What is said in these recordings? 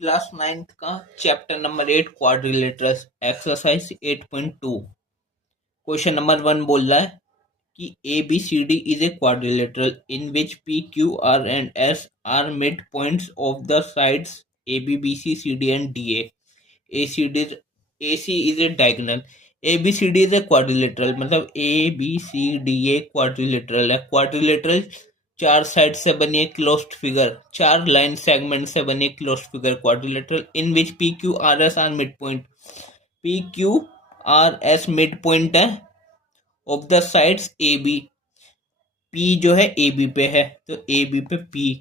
Class 9th का chapter number 8 quadrilaterals exercise 8.2 question number 1 बोल रहा है कि A B C D is a quadrilateral in which P Q R and S are mid points of the sides A B B C D and D A C D A C is a diagonal A B C D is a quadrilateral मतलब A B C D a quadrilateral है। Quadrilateral चार side से बनी एक closed figure, चार line segment से बनी एक closed figure quadrilateral in which P Q R S are mid point. P Q R S mid point है of the sides A B. P जो है ए बी पे है तो ए बी पे पी,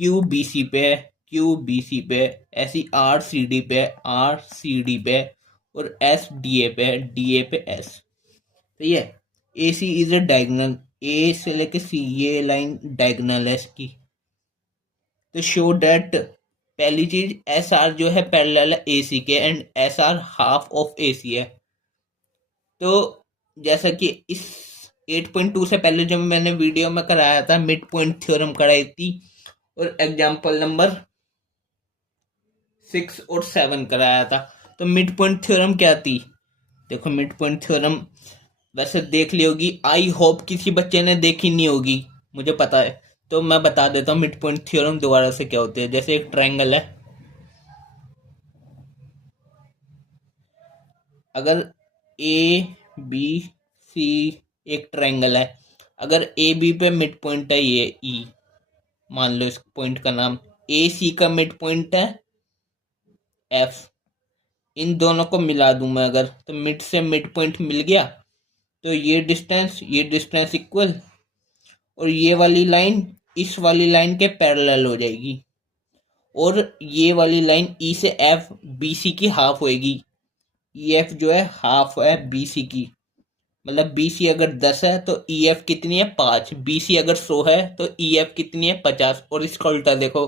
क्यू बी सी पे है, Q B C पे है, ऐसी आर सी डी पे है, आर सी डी पे है, और एस डी ए पे है, डी ए पे एस। सही है। A C is a diagonal, ए से लेके सी ये लाइन डायगोनल है इसकी। तो शो डेट पहली चीज एस आर जो है पैरेलल है ए सी के and S R half of A C है। तो जैसा कि इस 8.2 से पहले जो मैंने वीडियो में कराया था मिड पॉइंट थ्योरम कराई थी और एग्जाम्पल नंबर 6 और 7 कराया था। तो मिड पॉइंट थ्योरम क्या थी? देखो मिड पॉइंट थ्योरम वैसे देख ली होगी, आई होप किसी बच्चे ने देखी नहीं होगी, मुझे पता है, तो मैं बता देता हूँ मिड पॉइंट थ्योरम दोबारा से क्या होते हैं। जैसे एक ट्रायंगल है, अगर ए बी सी एक ट्रायंगल है, अगर ए बी पे मिड पॉइंट है ये ई, मान लो इस पॉइंट का नाम, ए सी का मिड पॉइंट है एफ, इन दोनों को मिला दूं मैं अगर, तो मिड से मिड पॉइंट मिल गया तो ये डिस्टेंस इक्वल, और ये वाली लाइन इस वाली लाइन के पैरेलल हो जाएगी, और ये वाली लाइन ई से एफ बी सी की हाफ होएगी। ई एफ जो है हाफ है बी सी की, मतलब बी सी अगर 10 है तो ई एफ कितनी है 5, बी सी अगर 100 है तो ई एफ कितनी है 50, और इसका उल्टा देखो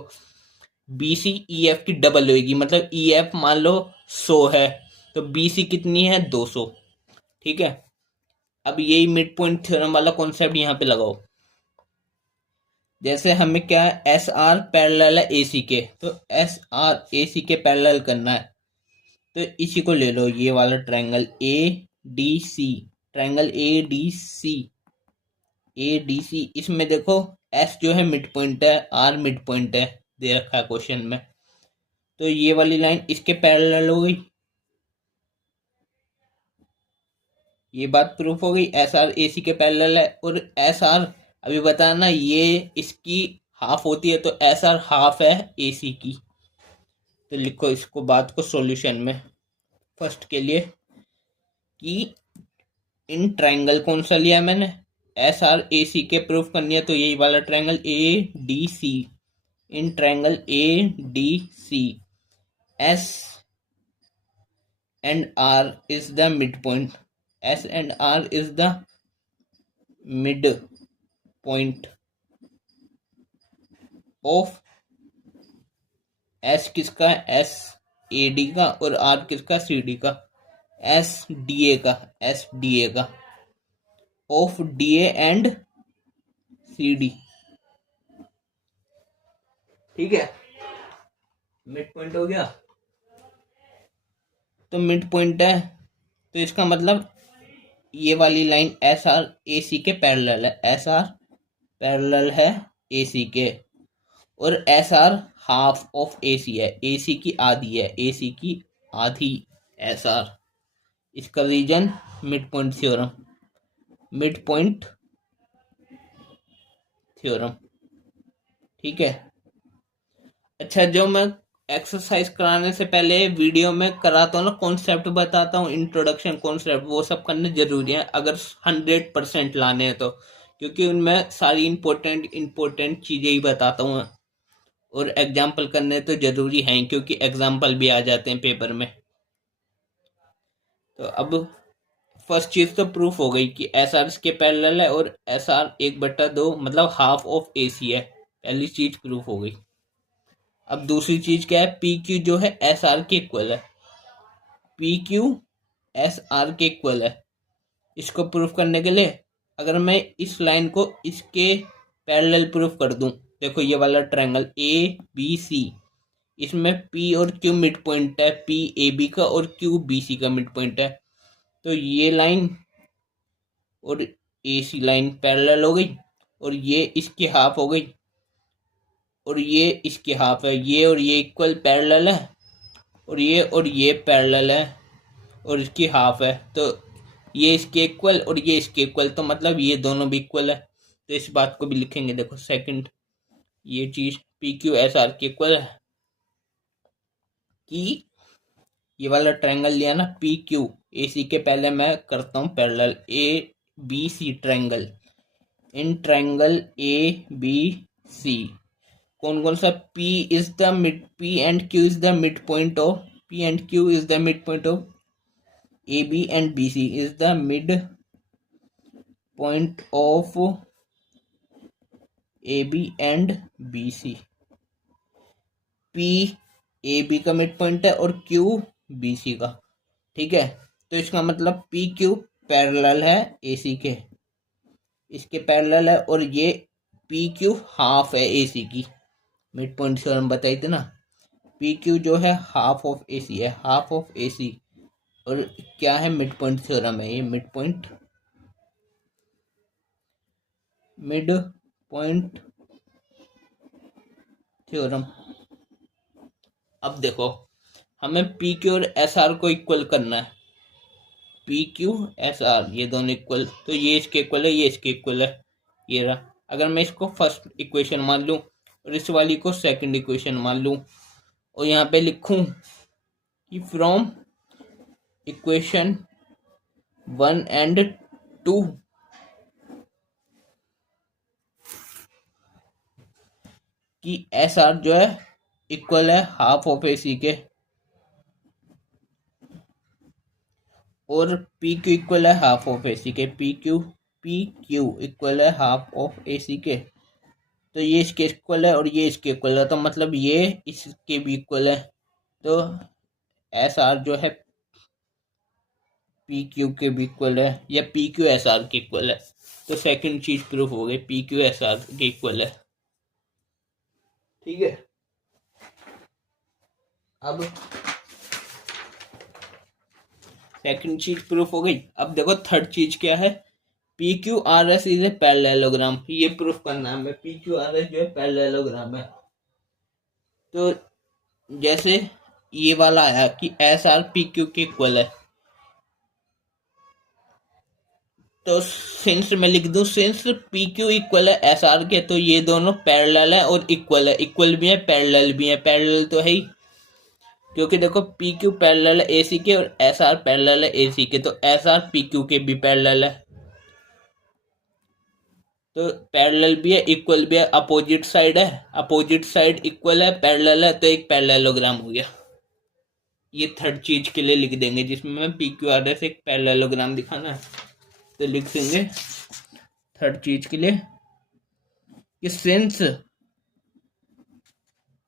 बी सी ई एफ की डबल होएगी, मतलब ई एफ मान लो 100 है तो बी सी कितनी है 200। ठीक है। अब यही मिड पॉइंट थ्योरम वाला कॉन्सेप्ट यहाँ पे लगाओ। जैसे हमें क्या है एस आर पैरेलल है ए सी के, तो एस आर ए सी के पैरेलल करना है, तो इसी को ले लो, ये वाला triangle A D C, triangle A D C, इसमें देखो एस जो है मिड पॉइंट है, आर मिड पॉइंट है दे रखा है क्वेश्चन में, तो ये वाली लाइन इसके पैरेलल हो गई। ये बात प्रूफ हो गई, एस आर ए सी के पैरेलल है, और एस आर अभी बताना ये इसकी हाफ होती है, तो एस आर हाफ है ए सी की। तो लिखो इसको बात को सॉल्यूशन में फर्स्ट के लिए कि इन ट्रायंगल कौन सा लिया मैंने, एस आर ए सी के प्रूफ करनी है तो यही वाला triangle A D C, in triangle A D C S and R is the mid point, S and R is the mid point of S किसका, एस ए डी का, और R किसका सी डी का, S D A का, S D A का, of D A and C D. ठीक है, mid point हो गया। तो मिड पॉइंट है तो इसका मतलब ये वाली line S R A C के पैरेलल है, एस आर पैरेलल है ए सी के, और S R half of A C है, ए सी की आधी है, ए सी की आधी एस आर। इसका reason mid point theorem, mid point theorem. ठीक है। अच्छा, जो मैं एक्सरसाइज कराने से पहले वीडियो में कराता हूँ ना, कॉन्सेप्ट बताता हूँ, इंट्रोडक्शन कॉन्सेप्ट, वो सब करने जरूरी है अगर 100% लाने हैं तो, क्योंकि उनमें सारी इंपॉर्टेंट चीजें ही बताता हूँ, और एग्जाम्पल करने तो जरूरी हैं क्योंकि एग्जाम्पल भी आ जाते हैं पेपर में। तो अब फर्स्ट चीज तो प्रूफ हो गई कि एस आर इसके पैरेलल है और एस आर 1/2 मतलब हाफ ऑफ ए सी है, पहली चीज प्रूफ हो गई। अब दूसरी चीज क्या है, पी क्यू जो है एस आर के इक्वल है, पी क्यू एस आर के इक्वल है। इसको प्रूफ करने के लिए अगर मैं इस लाइन को इसके पैरेलल प्रूफ कर दूं, देखो ये वाला ट्रायंगल ए बी सी, इसमें पी और क्यू मिड पॉइंट है, पी ए बी का और क्यू बी सी का मिड पॉइंट है। तो ये लाइन और ए सी लाइन पैरेलल हो गई और ये इसकी हाफ हो गई और ये इसकी हाफ है। ये और ये इक्वल पैरेलल है और ये पैरेलल है और इसकी हाफ है। तो ये इसके इक्वल और ये इसके इक्वल, तो मतलब ये दोनों भी इक्वल है। तो इस बात को भी लिखेंगे, देखो सेकंड ये चीज पी क्यू एस आर के इक्वल है कि ये वाला ट्रायंगल लिया ना पी क्यू ए सी के, पहले मैं करता हूँ parallel A B C triangle. In triangle A B C कौन कौन सा P is the mid, P and Q is the mid point of, P and Q is the mid point of A B and B C is the mid point of A B and B C. P A B का mid point है और Q B C का, ठीक है। तो इसका मतलब P Q parallel है ए सी के, इसके पैरेलल है और ये पी क्यू हाफ है ए सी की। मिड पॉइंट थ्योरम बताई थी ना, पी क्यू जो है हाफ ऑफ ए सी है, हाफ ऑफ ए सी। और क्या है मिड पॉइंट थ्योरम है, ये मिड पॉइंट थ्योरम। अब देखो हमें पी क्यू और एस आर को इक्वल करना है, पी क्यू एस आर ये दोनों इक्वल, तो ये इसके इक्वल है, ये इसके इक्वल है, ये रहा। अगर मैं इसको फर्स्ट इक्वेशन मान लूँ और इस वाली को सेकंड इक्वेशन मान लूँ और यहाँ पे लिखूं कि फ्रॉम इक्वेशन 1 एंड 2 कि एस आर जो है इक्वल है हाफ ऑफ ए सी के और पी क्यू इक्वल है हाफ ऑफ ए सी के, पी क्यू इक्वल है हाफ ऑफ ए सी के। तो ये इसके इक्वल है और ये इसके इक्वल है, तो मतलब ये इसके भी इक्वल है। तो एस आर जो है पी क्यू के भी इक्वल है या पी क्यू एस आर के इक्वल है। तो सेकंड चीज प्रूफ हो गई, पी क्यू एस आर के इक्वल है, ठीक है। अब सेकंड चीज प्रूफ हो गई। अब देखो थर्ड चीज क्या है, P Q R S is a parallelogram. ये प्रूफ करना है हमें, पी क्यू आर एस जो है पैरेललोग्राम है। तो जैसे ये वाला आया कि एस आर पी क्यू के इक्वल है, तो सिंस मैं लिख दूं सिंस पी क्यू इक्वल है एस आर के, तो ये दोनों पैरेलल है और इक्वल है, इक्वल भी है पैरेलल भी है। पैरेलल तो है ही, क्योंकि देखो पी क्यू पैरेलल है ए सी के और एस आर पैरेलल है ए सी के, तो एस आर पी क्यू के भी पैरेलल है। तो पैरेलल भी है इक्वल भी है, अपोजिट साइड है, अपोजिट साइड इक्वल है पैरेलल है, तो एक पैरेललोग्राम हो गया। ये थर्ड चीज के लिए लिख देंगे जिसमें मैं पी क्यू आर एस एक पैरेललोग्राम दिखाना है, तो लिख देंगे थर्ड चीज के लिए कि सिंस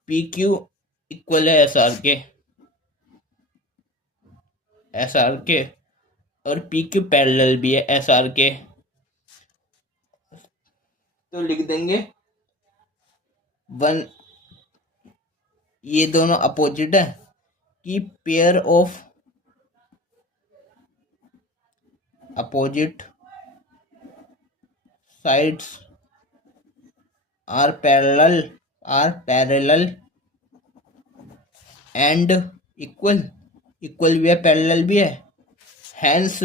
पी क्यू इक्वल है एस आर के, एस आर के और पी क्यू पैरेलल भी है एस आर के, तो लिख देंगे वन, ये दोनों अपोजिट है कि pair of opposite sides are parallel and equal, equal भी है पैरेलल भी है, हैंस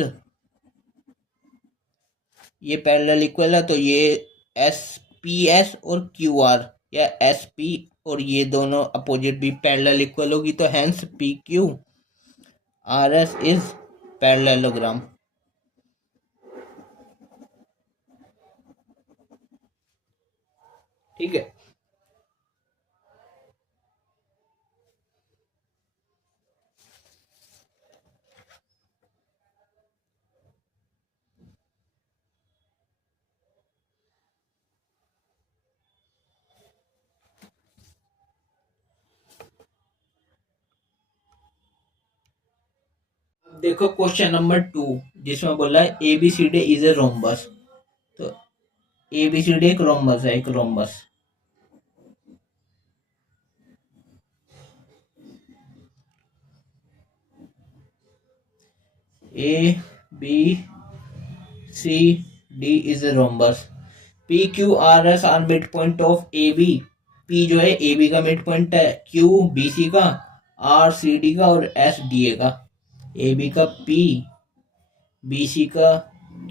ये पैरेलल इक्वल है। तो ये एस पी एस और क्यू आर या एस पी और ये दोनों अपोजिट भी पैरेलल इक्वल होगी, तो hence P Q R S is parallelogram, ठीक है। देखो क्वेश्चन नंबर 2 जिसमें बोला है A B C D is a rhombus. तो ए बी सी डी एक रोम्बस है, एक rhombus. A B C D is a rhombus. P Q R S are mid point of A B. P जो है A B का mid point है, Q B C का, R C D का और एस डी ए का। ए B का P, B C का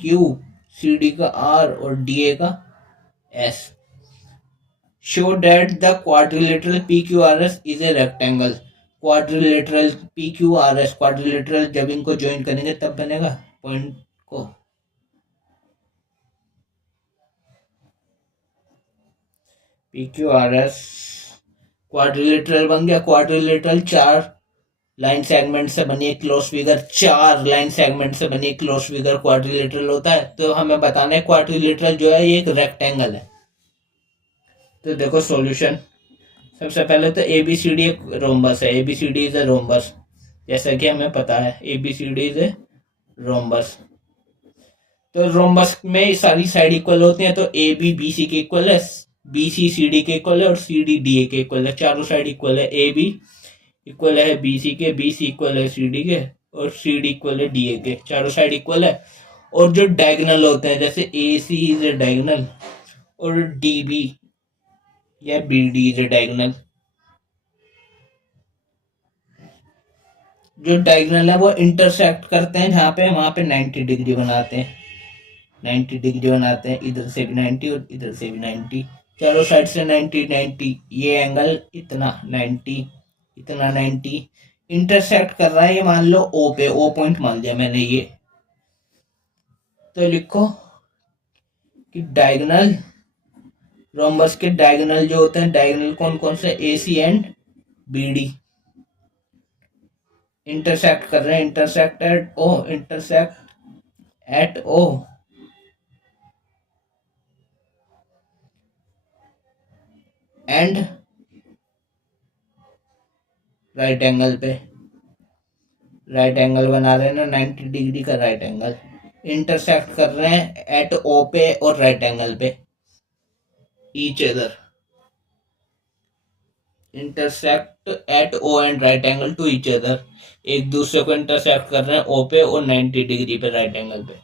क्यू, सी डी का आर और डी ए का S. Show that the quadrilateral P Q R S is a rectangle. Quadrilateral P Q R S, quadrilateral जब इनको ज्वाइन करेंगे तब बनेगा पॉइंट को। P Q R S quadrilateral बन गया। क्वाड्रिलेटरल चार लाइन सेगमेंट से बनी एक क्लोज फिगर, चार लाइन सेगमेंट से बनी एक क्लोज फिगर क्वाड्रिलेटरल होता है। तो हमें बताना है क्वाड्रिलेटरल जो है ये एक रेक्टेंगल है। तो देखो सॉल्यूशन, सबसे पहले तो ए बी सी डी एक रोम्बस है। A B C D is a rhombus, जैसा कि हमें पता है A B C D is a rhombus. तो रोम्बस में सारी साइड इक्वल होती हैं, तो ए बी बी सी के इक्वल है, बी सी सी डी के इक्वल है और सी डी डी ए के इक्वल है। चारों साइड इक्वल है। ए बी इक्वल है बी सी के, बी सी इक्वल है सी डी के और सी डी इक्वल है डी ए के। चारों साइड इक्वल है। और जो डायगोनल होते हैं, जैसे A C is a diagonal और डी बी या B D is a diagonal. जो डायगोनल है वो इंटरसेक्ट करते हैं जहां पे, वहां पे 90 डिग्री बनाते हैं। 90 डिग्री बनाते हैं, इधर से भी 90 और इधर से भी 90, चारों साइड से 90 90। ये एंगल इतना 90, इतना 90 इंटरसेक्ट कर रहा है। ये मान लो ओ पे, ओ पॉइंट मान लिया मैंने ये। तो लिखो कि डायगोनल, रोम्बस के डायगोनल जो होते हैं, डायगोनल कौन कौन से, A C and B D intersect कर रहे हैं। Intersect at O, intersect at O and right angle पे। राइट एंगल बना रहे हैं ना, 90 डिग्री का राइट एंगल इंटरसेक्ट कर रहे हैं एट ओ पे और राइट एंगल पे। Each other, intersect at O and right angle to each other. एक दूसरे को इंटरसेक्ट कर रहे हैं ओ पे और 90 डिग्री पे राइट एंगल पे।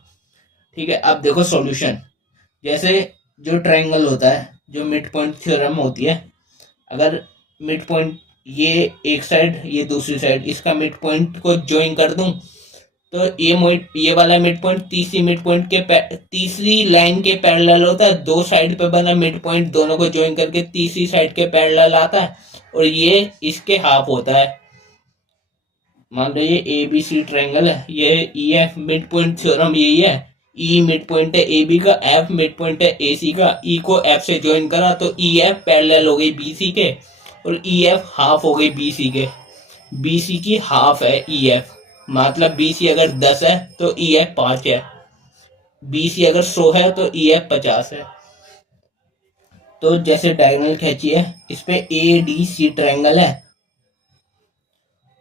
ठीक है, अब देखो सॉल्यूशन। जैसे जो ट्रायंगल होता है, जो मिड पॉइंट थ्योरम होती है, अगर मिड पॉइंट ये एक साइड ये दूसरी साइड, इसका मिड पॉइंट को ज्वाइन कर दूं तो ये वाला मिड पॉइंट तीसरी मिड पॉइंट के तीसरी लाइन के पैरेलल होता है। दो साइड पे बना मिड पॉइंट, दोनों को ज्वाइन करके तीसरी साइड के पैरेलल आता है और ये इसके हाफ होता है। मान लो ये ए बी सी ट्रायंगल है, ये E F mid point theorem यही है। ई मिड पॉइंट है ए बी का, एफ मिड पॉइंट है ए सी का। ई को एफ से ज्वाइन करा तो ई एफ पैरेलल हो गई बी सी के और ई एफ हाफ हो गई बी सी के। बी सी की हाफ है ई एफ, मतलब बी सी अगर 10 है तो ई एफ 5 है। बी सी अगर 100 है तो ई एफ 50 है। तो जैसे डायगोनल खींची है, इस पे ए डी सी ट्रायंगल है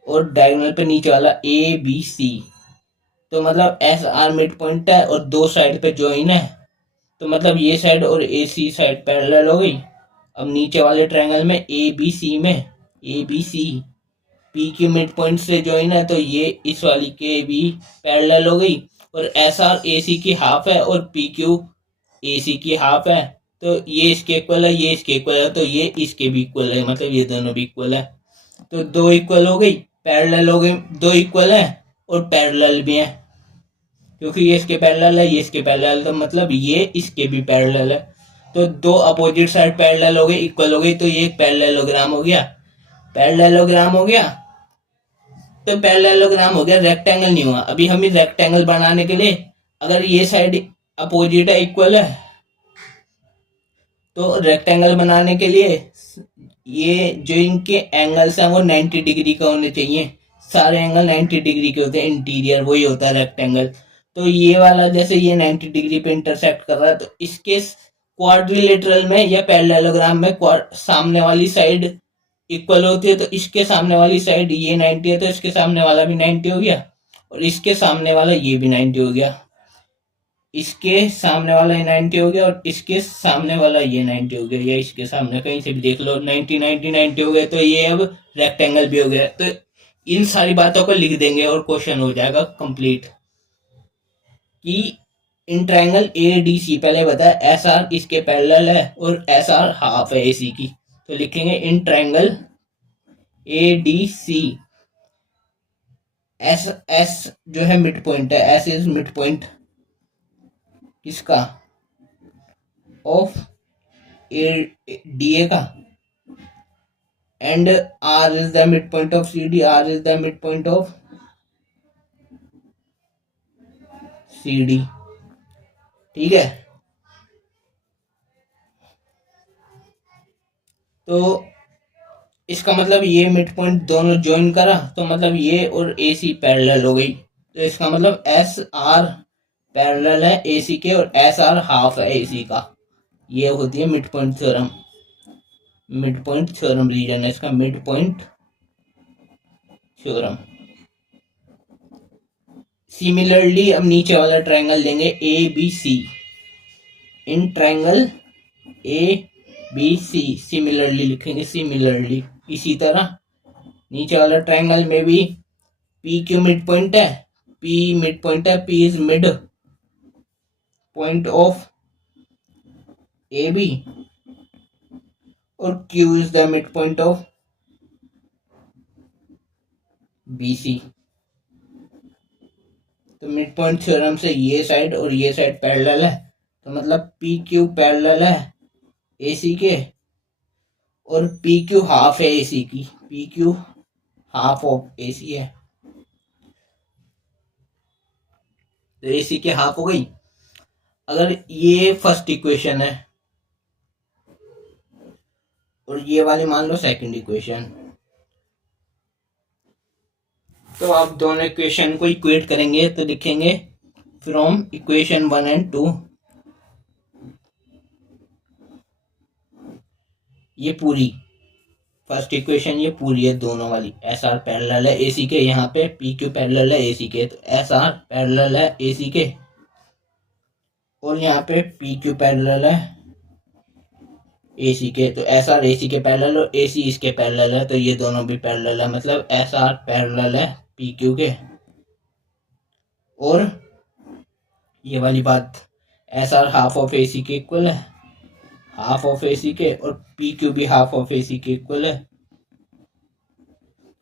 और डायगोनल पे नीचे वाला ए बी सी। तो मतलब एस आर मिड पॉइंट है और दो साइड पे ज्वाइन है, तो मतलब ये साइड और ए सी साइड पैरेलल हो गई। अब नीचे वाले ट्रायंगल में ए बी सी में, ए बी सी पी की मिड पॉइंट से ज्वाइन है, तो ये इस वाली के भी पैरेलल हो गई। और एस आर ए सी की हाफ है और पी क्यू ए सी की हाफ है, तो ये इसके इक्वल है, ये इसके इक्वल है, तो ये इसके भी इक्वल है, मतलब ये दोनों भी इक्वल है। तो दो इक्वल हो गई, पैरेलल हो गई, दो इक्वल है और पैरेलल भी है, क्योंकि ये इसके पैरेलल है, ये इसके पैरेलल, तो मतलब ये इसके भी पैरेलल है। तो दो अपोजिट साइड पैरेलल हो गई, इक्वल हो गई, तो ये एक पैरेललोग्राम हो गया। पैरेललोग्राम हो गया तो पैरेललोग्राम हो गया, रेक्टेंगल नहीं हुआ। अभी हमें रेक्टेंगल बनाने के लिए अगर ये साइड अपोजिट है, इक्वल है, तो रेक्टेंगल बनाने के लिए ये जो इनके एंगल्स हैं वो 90 डिग्री का होने चाहिए। सारे एंगल 90 डिग्री के होते हैं, इंटीरियर वही होता है रेक्टेंगल। तो ये वाला जैसे ये 90 डिग्री पे इंटरसेक्ट कर रहा है, तो इसके क्वाड्रिलेटरल में या पैरेललोग्राम में सामने वाली साइड इक्वल होती है, तो इसके सामने वाली साइड ये 90 है तो इसके सामने वाला भी 90 हो गया और इसके सामने वाला ये भी 90 हो गया। इसके सामने वाला ये 90 हो गया और इसके सामने वाला ये 90 हो गया, या इसके सामने कहीं से भी देख लो 90 90 90 हो गए, तो ये अब रेक्टेंगल भी हो गया। तो इन सारी बातों को लिख देंगे और क्वेश्चन हो जाएगा कंप्लीट। कि इन ट्रायंगल ए डी सी, पहले बताया एस आर इसके पैरेलल है और एस आर हाफ है ए सी की, तो लिखेंगे in triangle A D C S S जो है मिड पॉइंट है, एस इज मिड पॉइंट किसका, ऑफ ए डी ए का, and R is the mid point of C D, R is the mid point of C D. ठीक है, तो इसका मतलब ये मिड पॉइंट दोनों ज्वाइन करा तो मतलब ये और ए सी पैरेलल हो गई, तो इसका मतलब एस आर पैरेलल है ए सी के और एस आर हाफ है ए सी का। ये होती है mid point theorem, mid point theorem reason है इसका, मिड पॉइंट थ्योरम। सिमिलरली अब नीचे वाला ट्रायंगल लेंगे A B C, in triangle A B C similarly लिखेंगे, सिमिलरली। इसी तरह नीचे वाला ट्रायंगल में भी पी क्यू मिड पॉइंट है, पी मिड पॉइंट है, P is mid point of A B और Q is the mid point of B C. तो मिड पॉइंट थ्योरम से ये साइड और ये साइड पैरेलल है, तो मतलब पी क्यू पैरेलल है ए सी के और पी क्यू हाफ है ए सी की, P Q half of A C है, तो ए सी के हाफ हो गई। अगर ये फर्स्ट इक्वेशन है और ये वाली मान लो सेकंड इक्वेशन, तो आप दोनों इक्वेशन को इक्वेट करेंगे तो लिखेंगे फ्रॉम इक्वेशन 1 एंड 2, ये पूरी फर्स्ट इक्वेशन ये पूरी है दोनों वाली, एस आर पैरेलल है ए सी के, यहाँ पे पी क्यू पैरेलल है ए सी के, तो एस आर पैरेलल है ए सी के और यहाँ पे पी क्यू पैरेलल है ए सी के, तो एस आर ए सी के पैरेलल और ए सी इसके पैरेलल है, तो ये दोनों भी पैरेलल है, मतलब एस आर पैरेलल है पी क्यू के। और ये वाली बात S R half of A C के इक्वल है, हाफ ऑफ ए सी के, और पी क्यू भी हाफ ऑफ ए सी के इक्वल है,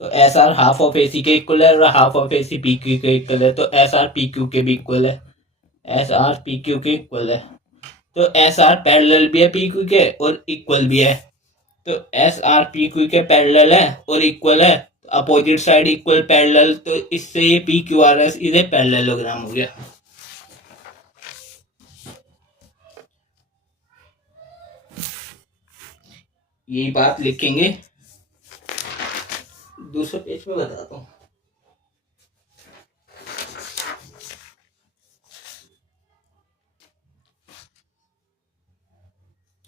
तो S R half of A C के इक्वल है और half of A C P Q के इक्वल है, तो एस आर पी क्यू के भी इक्वल है, एस आर पी क्यू के इक्वल है। तो एस आर पैरेलल भी है पी क्यू के और इक्वल भी है, तो एस आर पी क्यू के पैरेलल है और इक्वल है, अपोजिट साइड इक्वल पैरेलल, तो इससे ये पी क्यू आर एस इधर पैरेललोग्राम हो गया। यही बात लिखेंगे, दूसरे पेज पे बताता हूँ।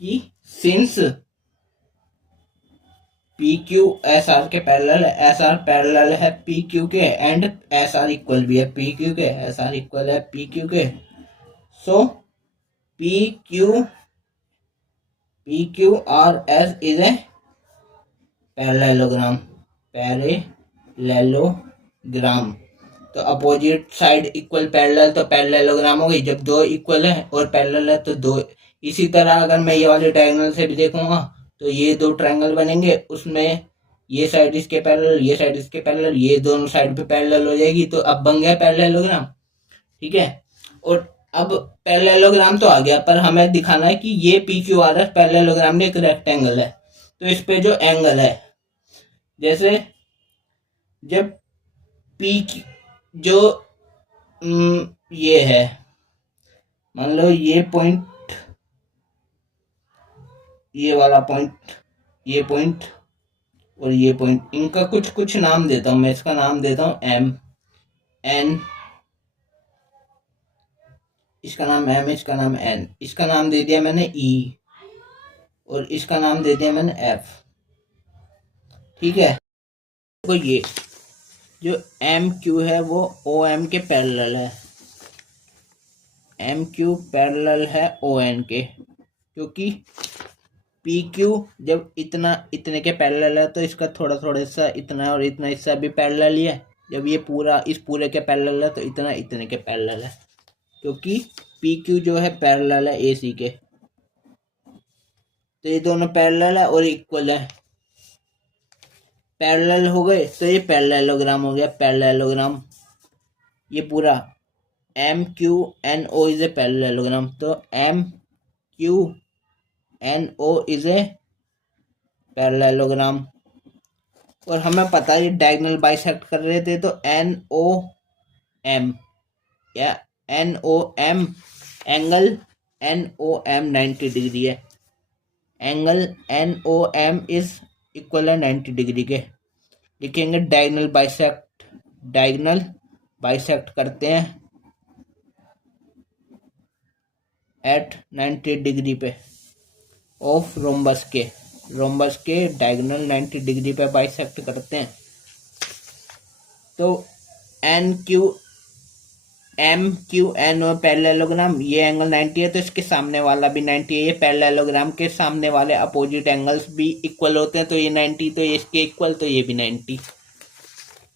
कि since P Q S R के पैरेलल है, एस आर पैरेलल है पी क्यू के एंड एस आर इक्वल भी है पी क्यू के, एस आर इक्वल है पी क्यू के, so P Q R S is a parallelogram, parallelogram. तो अपोजिट साइड इक्वल पैरेलल, तो पैरेललोग्राम हो गई, जब दो इक्वल है और पैरेलल है तो दो। इसी तरह अगर मैं ये वाले ट्रायंगल से भी देखूंगा तो ये दो ट्रायंगल बनेंगे, उसमें ये साइड इसके पैरेलल, ये साइड इसके पैरेलल, ये दोनों साइड पे पैरेलल हो जाएगी, तो अब बन गया पैरेललोग्राम। ठीक है, और अब पैरेललोग्राम तो आ गया, पर हमें दिखाना है कि ये P Q R S parallelogram में एक रेक्टेंगल है, तो इस पे जो एंगल है, जैसे जब पी जो ये है, मान लो ये पॉइंट, ये वाला पॉइंट, ये पॉइंट और ये पॉइंट, इनका कुछ नाम देता हूं मैं, इसका नाम देता हूं एम एन, इसका नाम एम, इसका नाम एन, इसका नाम दे दिया मैंने ई और इसका नाम दे दिया मैंने एफ। ठीक है, तो ये जो एम क्यू है वो ओ एम के पैरेलल है, एम क्यू पैरेलल है ओ एन के, क्योंकि पी क्यू जब इतने के पैरेलल है तो इसका थोड़ा हिस्सा इतना और इतना हिस्सा भी पैरेलल ही है, जब ये पूरा इस पूरे के पैरेलल है तो इतना इतने के पैरेलल है। क्योंकि पी क्यू जो है पैरेलल है ए सी के, तो ये दोनों पैरेलल है और इक्वल है। पैरेलल हो गए तो ये पैरेललोग्राम हो गया। पैरेललोग्राम ये पूरा M Q N O is a parallelogram, तो M Q N O is a parallelogram. और हमें पता है ये डायगोनल बाइसेक्ट कर रहे थे, तो एन ओ एम या N O M angle N O M 90 degree है। Angle N O M is equal है 90 डिग्री के। लिखेंगे डायगोनल बाइसेक्ट, डायगोनल बाइसेक्ट करते हैं एट 90 डिग्री पे ऑफ रोम्बस के, रोम्बस के डायगोनल 90 डिग्री पे बाइसेक्ट करते हैं। तो N Q M Q N parallelogram, ये एंगल 90 है तो इसके सामने वाला भी 90 है। ये पैरेललोग्राम के सामने वाले अपोजिट एंगल्स भी इक्वल होते हैं, तो ये 90, तो ये इसके इक्वल, तो ये भी 90।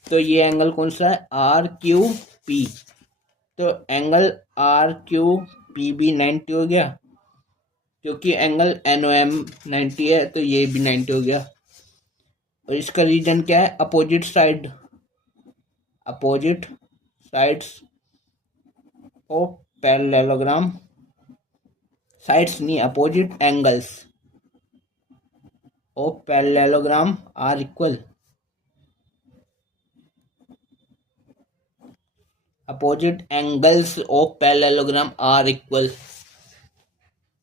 तो ये एंगल कौन सा है, आर क्यू पी। तो एंगल आर क्यू पी भी 90 हो गया, क्योंकि एंगल एन ओ एम 90 है तो ये भी 90 हो गया। और इसका रीजन क्या है, opposite side, opposite sides of parallelogram, sides नहीं opposite angles of parallelogram are equal, opposite angles of parallelogram are equal.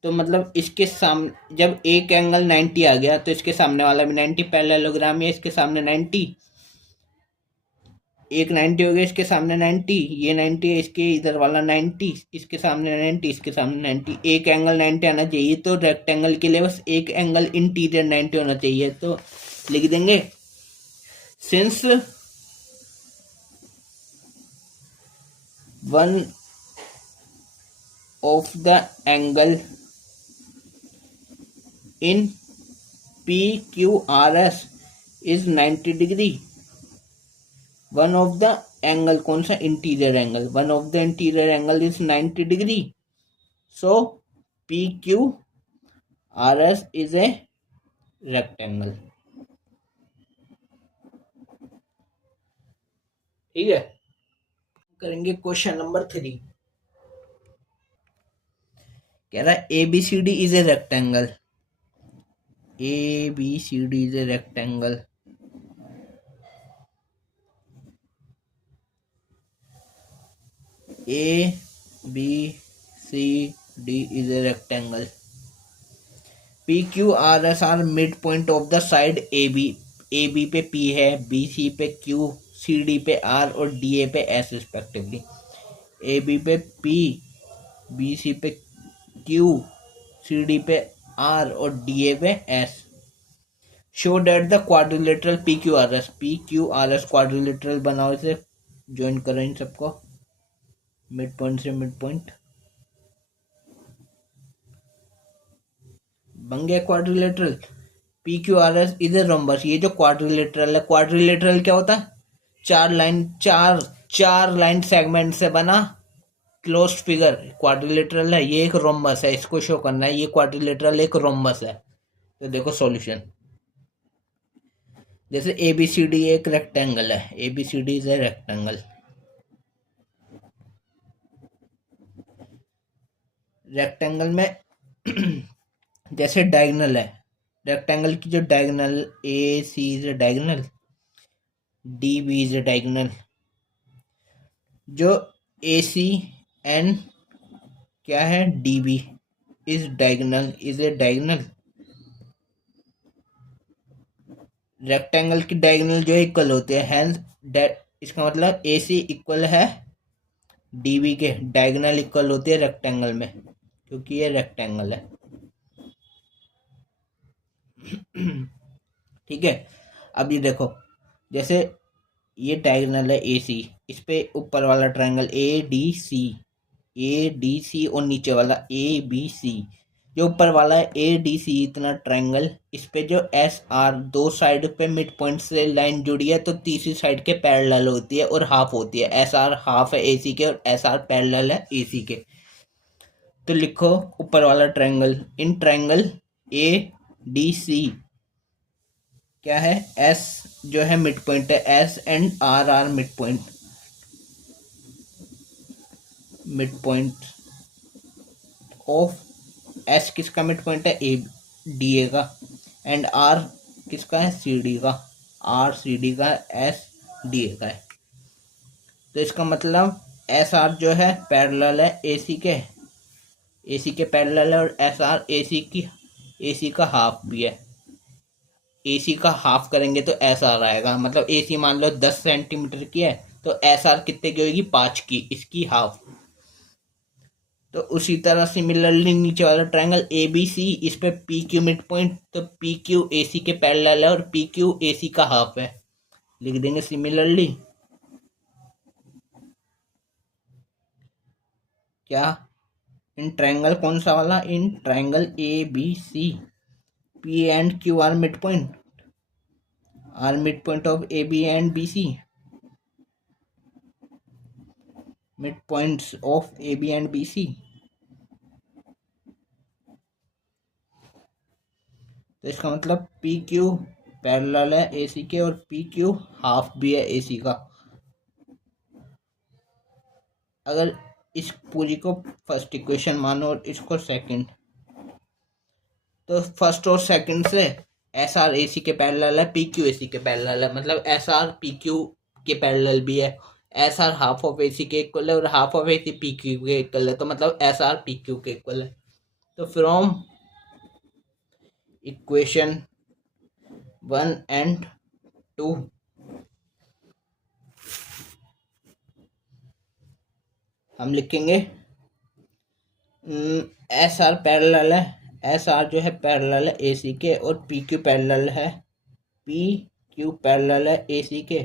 तो मतलब इसके सामने जब एक एंगल 90 आ गया तो इसके सामने वाला भी 90, पैरेललोग्राम है इसके सामने 90, एक 90 हो गया इसके सामने 90, ये 90 है इसके इधर वाला 90, इसके सामने 90, इसके सामने 90। एक एंगल 90 आना चाहिए, तो रेक्टेंगल के लिए बस एक एंगल इंटीरियर 90 होना चाहिए। तो लिख देंगे since one of the angle in P Q R S is 90 degree, one of the angle कौन सा, interior angle, one of the interior angle is 90 degree, so P Q R S is a rectangle. ठीक है, करेंगे question number 3। कह रहा है A B C D is a rectangle, A B C D is a rectangle, A B C D is a rectangle. P Q R S are midpoint of the side AB. AB पे P है, BC पे Q, CD पे R और DA पे S respectively. AB पे P, BC पे Q, CD पे R और DA पे S। Show that the quadrilateral PQRS, PQRS quadrilateral बनाओ, इसे ज्वाइन करो इन सबको मिड पॉइंट से मिड पॉइंट बन गया quadrilateral. PQRS is a rhombus, ये जो क्वाड्रिलेटरल है, क्वाड्रिलेटरल क्या होता है, चार लाइन सेगमेंट से बना क्लोज फिगर क्वाड्रिलेटरल है। ये एक रोम्बस है, इसको शो करना है, ये क्वाड्रिलेटरल एक रोम्बस है। तो देखो सॉल्यूशन, जैसे ABCD एक रेक्टेंगल है, ABCD is a rectangle. Rectangle में जैसे डायगोनल है, रेक्टेंगल की जो diagonal AC is a diagonal, DB is a diagonal, जो ACN क्या है, DB is diagonal, is a diagonal. Rectangle की डायगोनल जो इक्वल होते हैं, हैंस इसका मतलब AC इक्वल है DB के, डायगोनल इक्वल होती है रेक्टेंगल में, क्योंकि ये रेक्टेंगल है। ठीक है, अब ये देखो, जैसे ये डायगोनल है AC, इस पे ऊपर वाला ट्रायंगल ADC और नीचे वाला ABC, जो ऊपर वाला है ए डी सी इतना ट्रायंगल, इस पे जो एस आर दो साइड पे मिड पॉइंट से लाइन जुड़ी है तो तीसरी साइड के पैरेलल होती है और हाफ होती है। एस आर हाफ है ए सी के और एस आर पैरेलल है ए सी के। तो लिखो ऊपर वाला triangle, in triangle A D C क्या है, एस जो है मिड पॉइंट है, S and R are mid point of S किसका मिड पॉइंट है, ए डी ए का, एंड आर किसका है, सी डी का, आर सी डी का, एस डी ए का है। तो इसका मतलब एस आर जो है पैरेलल है ए सी के पैरेलल है और एस आर ए सी का हाफ भी है। ए सी का हाफ करेंगे तो एस आर आएगा, मतलब ए सी मान लो 10 सेंटीमीटर की है तो एस आर कितने की होगी, 5 की, इसकी हाफ। तो उसी तरह सिमिलरली नीचे वाला ट्रायंगल ए बी सी, इस पे पी क्यू मिड पॉइंट, तो पी क्यू ए सी के पैरेलल है और पी क्यू ए सी का हाफ है, लिख देंगे सिमिलरली क्या, इन ट्रायंगल कौन सा वाला, in triangle A B C P and Q are mid point of A B and B C, mid points of A B and B C. तो इसका मतलब पी क्यू पैरेलल है A C के और P Q half भी है A C का। अगर इस पूरी को फर्स्ट इक्वेशन मानो और इसको सेकंड, तो फर्स्ट और सेकंड से एस आर ए सी के पैरेलल है, पी क्यू ए सी के पैरेलल है, मतलब एस आर पी क्यू के पैरेलल भी है, S R half of A C के इक्वल है और half of A C P Q के इक्वल है, तो मतलब एस आर पी क्यू के इक्वल है। तो फ्रॉम इक्वेशन 1 एंड 2 हम लिखेंगे एस आर पैरेलल है, एस आर जो है पैरेलल है ए सी के और पी क्यू पैरेलल है, पी क्यू पैरेलल है ए सी के,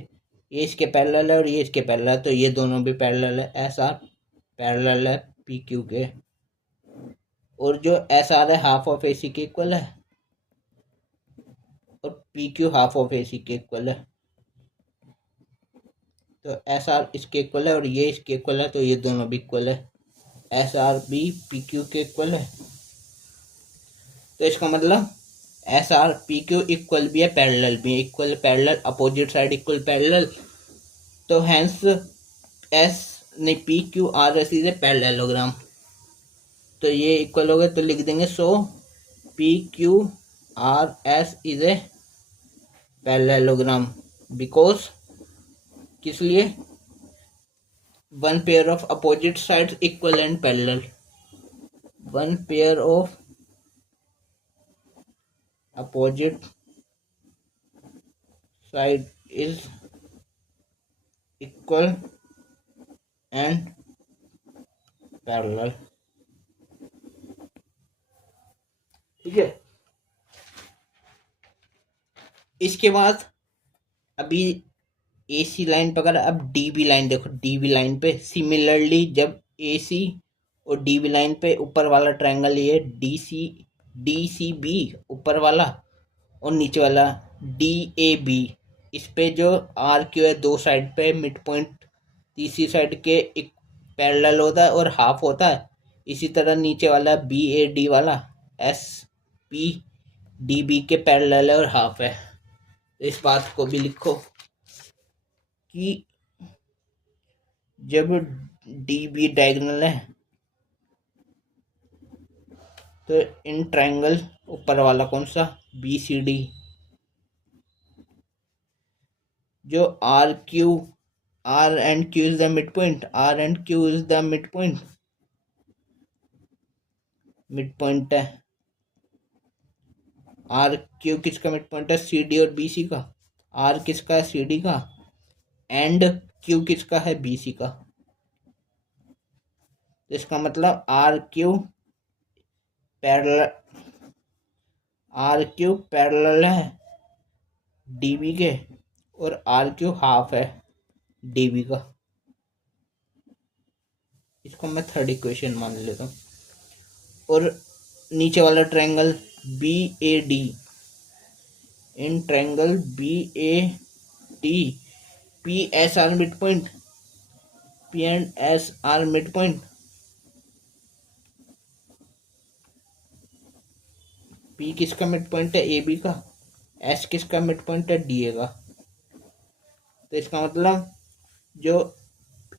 ये इसके पैरेलल है और ये इसके पैरेलल है, तो ये दोनों भी पैरेलल है, एस आर पैरेलल है पी क्यू के, और जो एस आर है हाफ ऑफ ए सी के इक्वल है और P Q half of A C के इक्वल है, तो एस आर इसके इक्वल है और ये इसके इक्वल है, तो ये दोनों भी इक्वल है, एस आर भी पी क्यू के इक्वल है। तो इसका मतलब S R P Q equal भी है पैरेलल भी है, equal parallel opposite side equal parallel, तो हैंस एस ने P Q R S is a parallelogram, तो ये इक्वल हो गए, तो लिख देंगे so P Q R S is a parallelogram because किस लिए, one pair of opposite sides equal and parallel, one pair of opposite side is equal and parallel। ठीक है, इसके बाद अभी ए सी लाइन पकड़, अब डी बी लाइन देखो, डी बी लाइन पे सिमिलरली जब ए सी और डी बी लाइन पे ऊपर वाला ट्रायंगल ये डी सी बी ऊपर वाला और नीचे वाला डी ए बी, इस पे जो आर क्यू है दो साइड पे मिड पॉइंट तीसरी साइड के एक पैरेलल होता है और हाफ होता है, इसी तरह नीचे वाला बी ए डी वाला एस पी डी बी के पैरेलल है और हाफ है। इस बात को भी लिखो कि जब डी बी डायगोनल है तो इन ट्रायंगल ऊपर वाला कौन सा, बी सी डी, जो R and Q is the mid point, R and Q is the mid point है, आर क्यू किसका मिड पॉइंट है, सी डी और बी सी का, आर किसका है, सी डी का, एंड क्यू किसका है, बी सी का। इसका मतलब आर क्यू पैरेलल है डीबी के और आर क्यू हाफ है डीबी का। इसको मैं थर्ड इक्वेशन मान लेता हूँ। और नीचे वाला triangle B A D, in triangle B A D P S are mid point, P and S are mid point, P किसका मिड पॉइंट है, ए बी का, एस किसका मिड पॉइंट है, डी ए का। तो इसका मतलब जो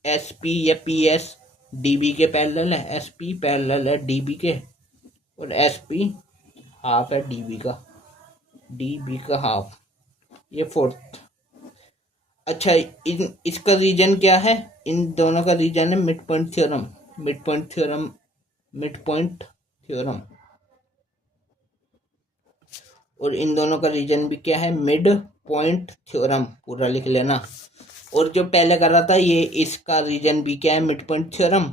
एस पी या पी एस डी बी के पैरेलल है, एस पी पैरेलल है डी बी के, और एस पी हाफ है डी बी का, डी बी का हाफ, ये फोर्थ। अच्छा, इसका रीजन क्या है, इन दोनों का रीजन है mid point theorem, mid point theorem, mid point theorem. और इन दोनों का रीजन भी क्या है, मिड पॉइंट थ्योरम, पूरा लिख लेना। और जो पहले कर रहा था ये, इसका रीजन भी क्या है, मिड पॉइंट थ्योरम,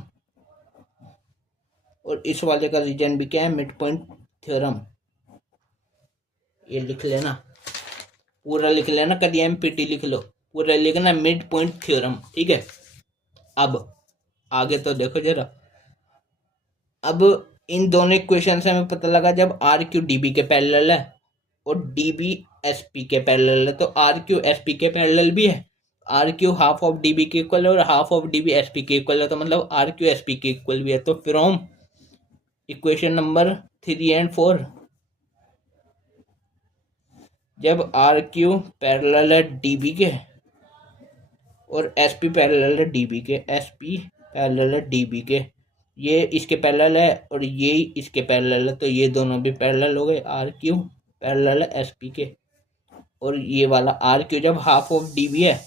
और इस वाले का रीजन भी क्या है, मिड पॉइंट थ्योरम। ये लिख लेना, पूरा लिख लेना, कभी एमपीटी लिख लो, पूरा लिखना मिड पॉइंट थ्योरम, ठीक है। अब आगे तो देखो जरा। अब इन दोनों इक्वेशन से हमें पता लगा जब आर क्यू डी बी के पैरेलल है और डी बी एस पी के पैरेलल है, तो आर क्यू एस पी के पैरेलल भी है। R Q half of D B के इक्वल है और half of D B S P के इक्वल है, तो मतलब आर क्यू एस पी के इक्वल भी है। तो फ्रॉम इक्वेशन नंबर 3 एंड 4, जब आर क्यू पैरेलल है डी बी के और एस पी पैरेलल है डी बी के, एस पी पैरेलल है डी बी के, ये इसके पैरेलल है और ये इसके पैरेलल है, तो ये दोनों भी पैरेलल हो गए। आर क्यू पैरेलल है एस पी के, और ये वाला आर क्यू जब हाफ ऑफ डी बी है,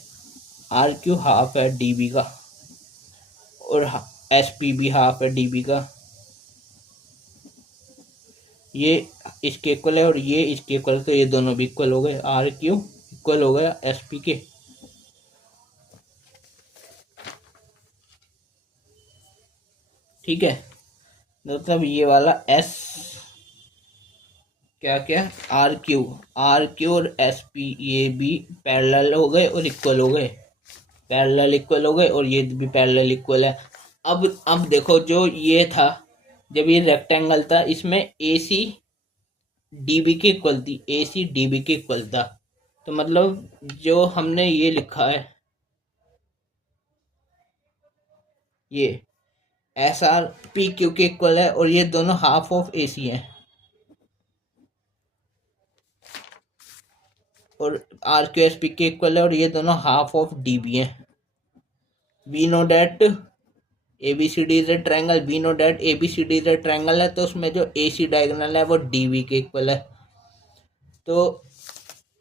आर क्यू हाफ है डी बी का, और एस पी भी हाफ है डी बी का, ये इसके इक्वल है और ये इसके इक्वल, तो ये दोनों भी इक्वल हो गए, आर क्यू इक्वल हो गया एस पी के। ठीक है, मतलब ये वाला एस क्या क्या, आर क्यू और एस पी ये भी पैरेलल हो गए और इक्वल हो गए, पैरेलल इक्वल हो गए, और ये भी पैरेलल इक्वल है। अब देखो, जो ये था, जब ये रेक्टेंगल था, इसमें ए सी डी बी के इक्वल थी, ए सी डी बी के इक्वल था, तो मतलब जो हमने ये लिखा है, ये एस आर पी क्यू के इक्वल है, और ये दोनों हाफ ऑफ ए सी है, और आर क्यू एस पी के इक्वल है, और ये दोनों हाफ ऑफ डी बी है। We know that A B C D is a triangle, we know that A B C D is a triangle है, तो उसमें जो ए सी डायगोनल है वो डी बी के इक्वल है। तो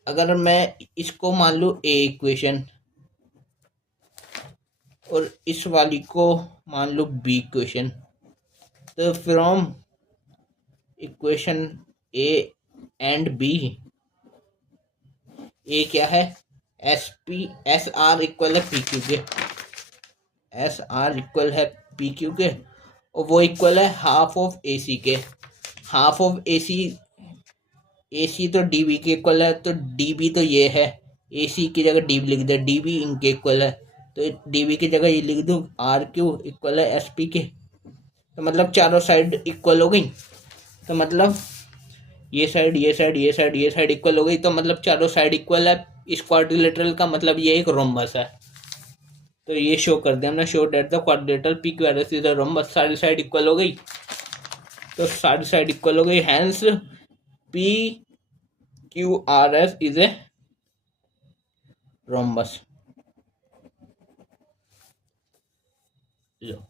अगर मैं इसको मान लूँ ए इक्वेशन और इस वाली को मान लो बी इक्वेशन, तो from equation A and B, A क्या है, S P S R equal है पी क्यू के, एस आर इक्वल है पी क्यू के, और वो इक्वल है हाफ ऑफ ए सी के, हाफ ऑफ ए सी तो डी बी के इक्वल है, तो डी बी तो ये है, ए सी की जगह डी बी लिख दे, डी बी इनके इक्वल है, तो डी बी की जगह ये लिख दूँ आर क्यू इक्वल है एस पी के, तो मतलब चारों साइड इक्वल हो गई, तो मतलब ये साइड ये साइड ये साइड ये साइड इक्वल हो गई, तो मतलब चारों साइड इक्वल है। इस क्वाड्रिलेटरल का मतलब ये एक रोम्बस है, तो ये शो कर दिया हमने, show that the quadrilateral P Q R S is a rhombus, सारी साइड इक्वल हो गई, तो सारी साइड इक्वल हो गई, hence P Q R S is a rhombus. लो,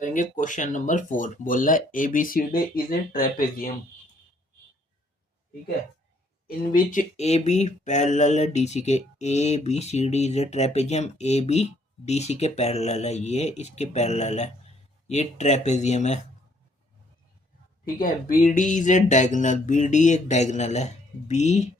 करेंगे क्वेश्चन नंबर 4, बोल रहा है एबीसीडी इज ए ट्रेपेजियम। ठीक है, in which A B parallel है डी सी के, A B C D is a trapezium, A B D C के पैरेलल है, ये इसके पैरेलल है, ये ट्रेपेजियम है। ठीक है, B D is a diagonal, B D एक डायगोनल है, बी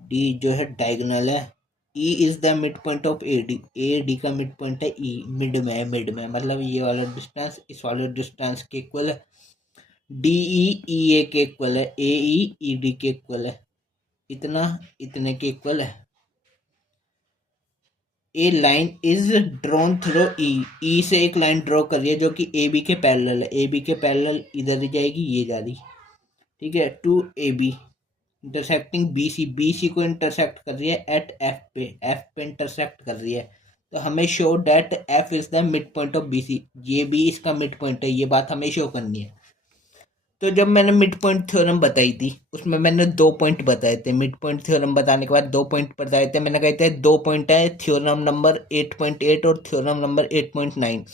डी जो है डायगोनल है। E is the mid point of A D, A D का मिड पॉइंट है, ई मिड में है, मिड में मतलब ये वाला डिस्टेंस इस वाले डिस्टेंस के इक्वल है। डी ई ए के इक्वल है, ए ई डी के इक्वल है, इतना इतने के इक्वल है। ए लाइन इज ड्रॉन थ्रू ई से एक लाइन ड्रॉ कर रही है जो कि ए बी के पैरेलल है, ए बी के पैरेलल इधर ही जाएगी, ये जा रही। ठीक है, to A B intersecting B C, B C को इंटरसेक्ट कर रही है एट एफ पे इंटरसेक्ट कर रही है। तो हमें show that F is the mid point of B C, ये भी इसका मिड पॉइंट है, ये बात हमें शो करनी है। तो जब मैंने मिड पॉइंट थ्योरम बताई थी उसमें मैंने 2 पॉइंट बताए थे, मिड पॉइंट थ्योरम बताने के बाद 2 पॉइंट बताए थे, मैंने कहे थे 2 पॉइंट है थ्योरम नंबर 8.8 और थ्योरम नंबर 8.9।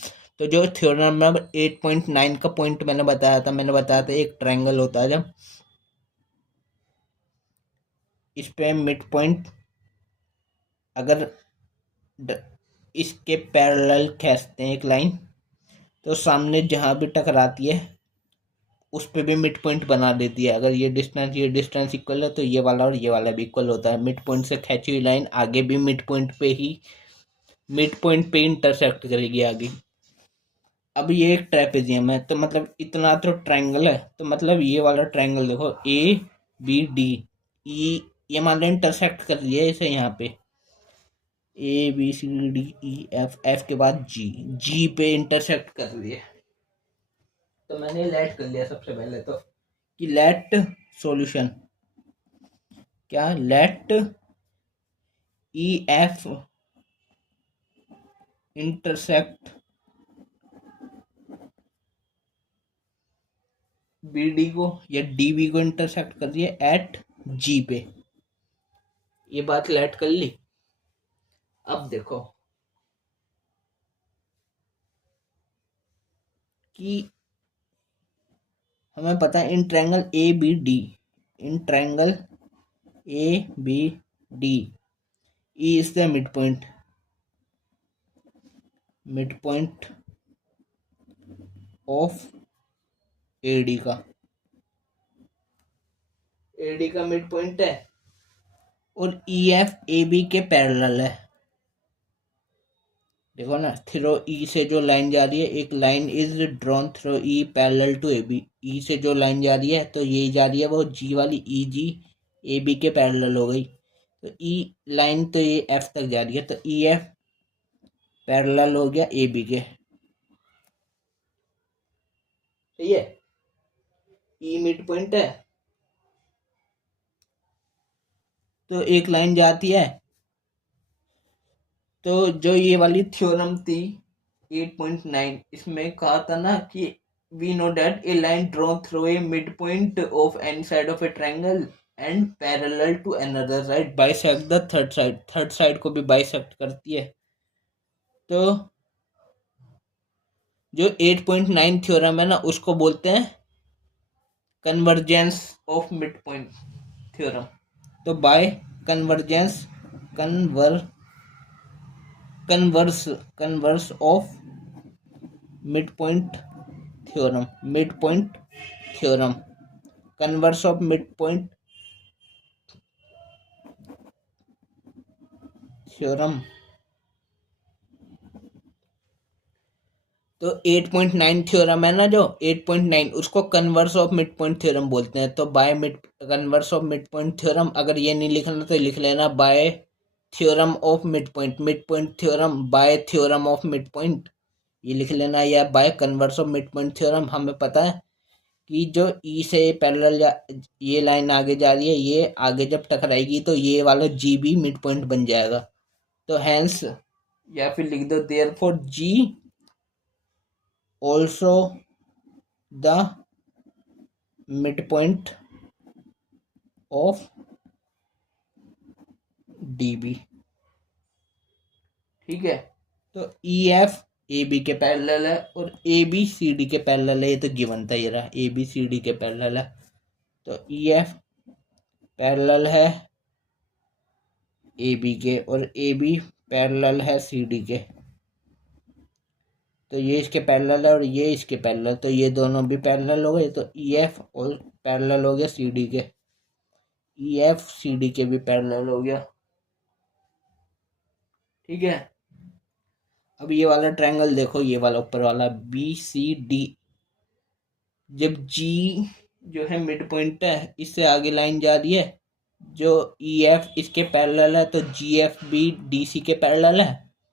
तो जो थ्योरम नंबर 8.9 का पॉइंट मैंने बताया था एक ट्रायंगल होता है जब इस पे मिड पॉइंट अगर इसके पैरेलल खींचते हैं एक लाइन, तो सामने जहाँ भी टकराती है उस पे भी मिड पॉइंट बना देती है। अगर ये डिस्टेंस इक्वल है तो ये वाला और ये वाला भी इक्वल होता है। मिड पॉइंट से खींची हुई लाइन आगे भी मिड पॉइंट पे इंटरसेक्ट करेगी आगे। अब ये एक ट्रेपेजियम है, तो मतलब इतना तो ट्रायंगल है, तो मतलब ये वाला ट्रायंगल देखो ए बी डी ई, ये मान लो इंटरसेक्ट कर रही है इसे यहाँ पे, A B C D E F, F के बाद जी, जी पे इंटरसेक्ट कर रही है। तो मैंने लेट कर लिया सबसे पहले तो कि लेट सॉल्यूशन क्या, let E F intersect B D को या डी बी को इंटरसेक्ट कर रही है एट जी पे, ये बात लेट कर ली। अब देखो कि हमें पता है in triangle A B D, in triangle A B D E is the mid point of A D का, ए डी का मिड पॉइंट है और ई एफ ए बी के पैरेलल है। देखो ना, थ्रो ई से जो लाइन जा रही है, एक line is drawn through E parallel to A B, E से जो लाइन जा रही है तो ये जा रही है वो जी वाली, ई जी ए बी के पैरेलल हो गई। तो ई लाइन तो ये एफ तक जा रही है, तो ई एफ पैरेलल हो गया ए बी के, सही है। ई मिड पॉइंट है तो एक लाइन जाती है, तो जो ये वाली थ्योरम थी 8.9, इसमें कहा था ना कि we know that a line drawn through a mid point of any side of a triangle and parallel to another side bisect the third side को भी बाइसेक्ट करती है। तो जो 8.9 थ्योरम है ना उसको बोलते हैं convergence of mid point theorem. तो by convergence converse of mid point theorem, converse of mid point theorem. तो 8.9 थ्योरम है ना, जो 8.9 उसको converse of mid point theorem बोलते हैं। तो by converse of mid point theorem, अगर ये नहीं लिखना तो लिख लेना by theorem of mid point theorem by theorem of mid point, ये लिख लेना, या by converse of mid point theorem. हमें पता है कि जो ई से पैरेलल ये लाइन आगे जा रही है, ये आगे जब टकराएगी तो ये वाला जी भी मिड पॉइंट बन जाएगा। तो हैंस, या फिर लिख दो therefore G also the mid point of D B. ठीक है, तो ई एफ ए बी के पैरेलल है और ए बी सी डी के पैरेलल है, ये तो गिवन था, ये रहा ए बी सी डी के पैरेलल है। तो ई एफ पैरेलल है ए बी के और ए बी पैरेलल है सी डी के। तो ये इसके पैरेलल है और ये इसके पैरेलल, तो ये दोनों भी पैरेलल हो गए। तो ई एफ और पैरेलल हो गया सी डी के, ई एफ सी डी के भी पैरेलल हो गया। ठीक है, अब ये वाला ट्रायंगल देखो, ये वाला ऊपर वाला बी सी डी, जब जी जो है मिड पॉइंट है, इससे आगे लाइन जा रही है, जो ई एफ इसके पैरेलल है, तो जी एफ भी डी सी के पैरेलल है,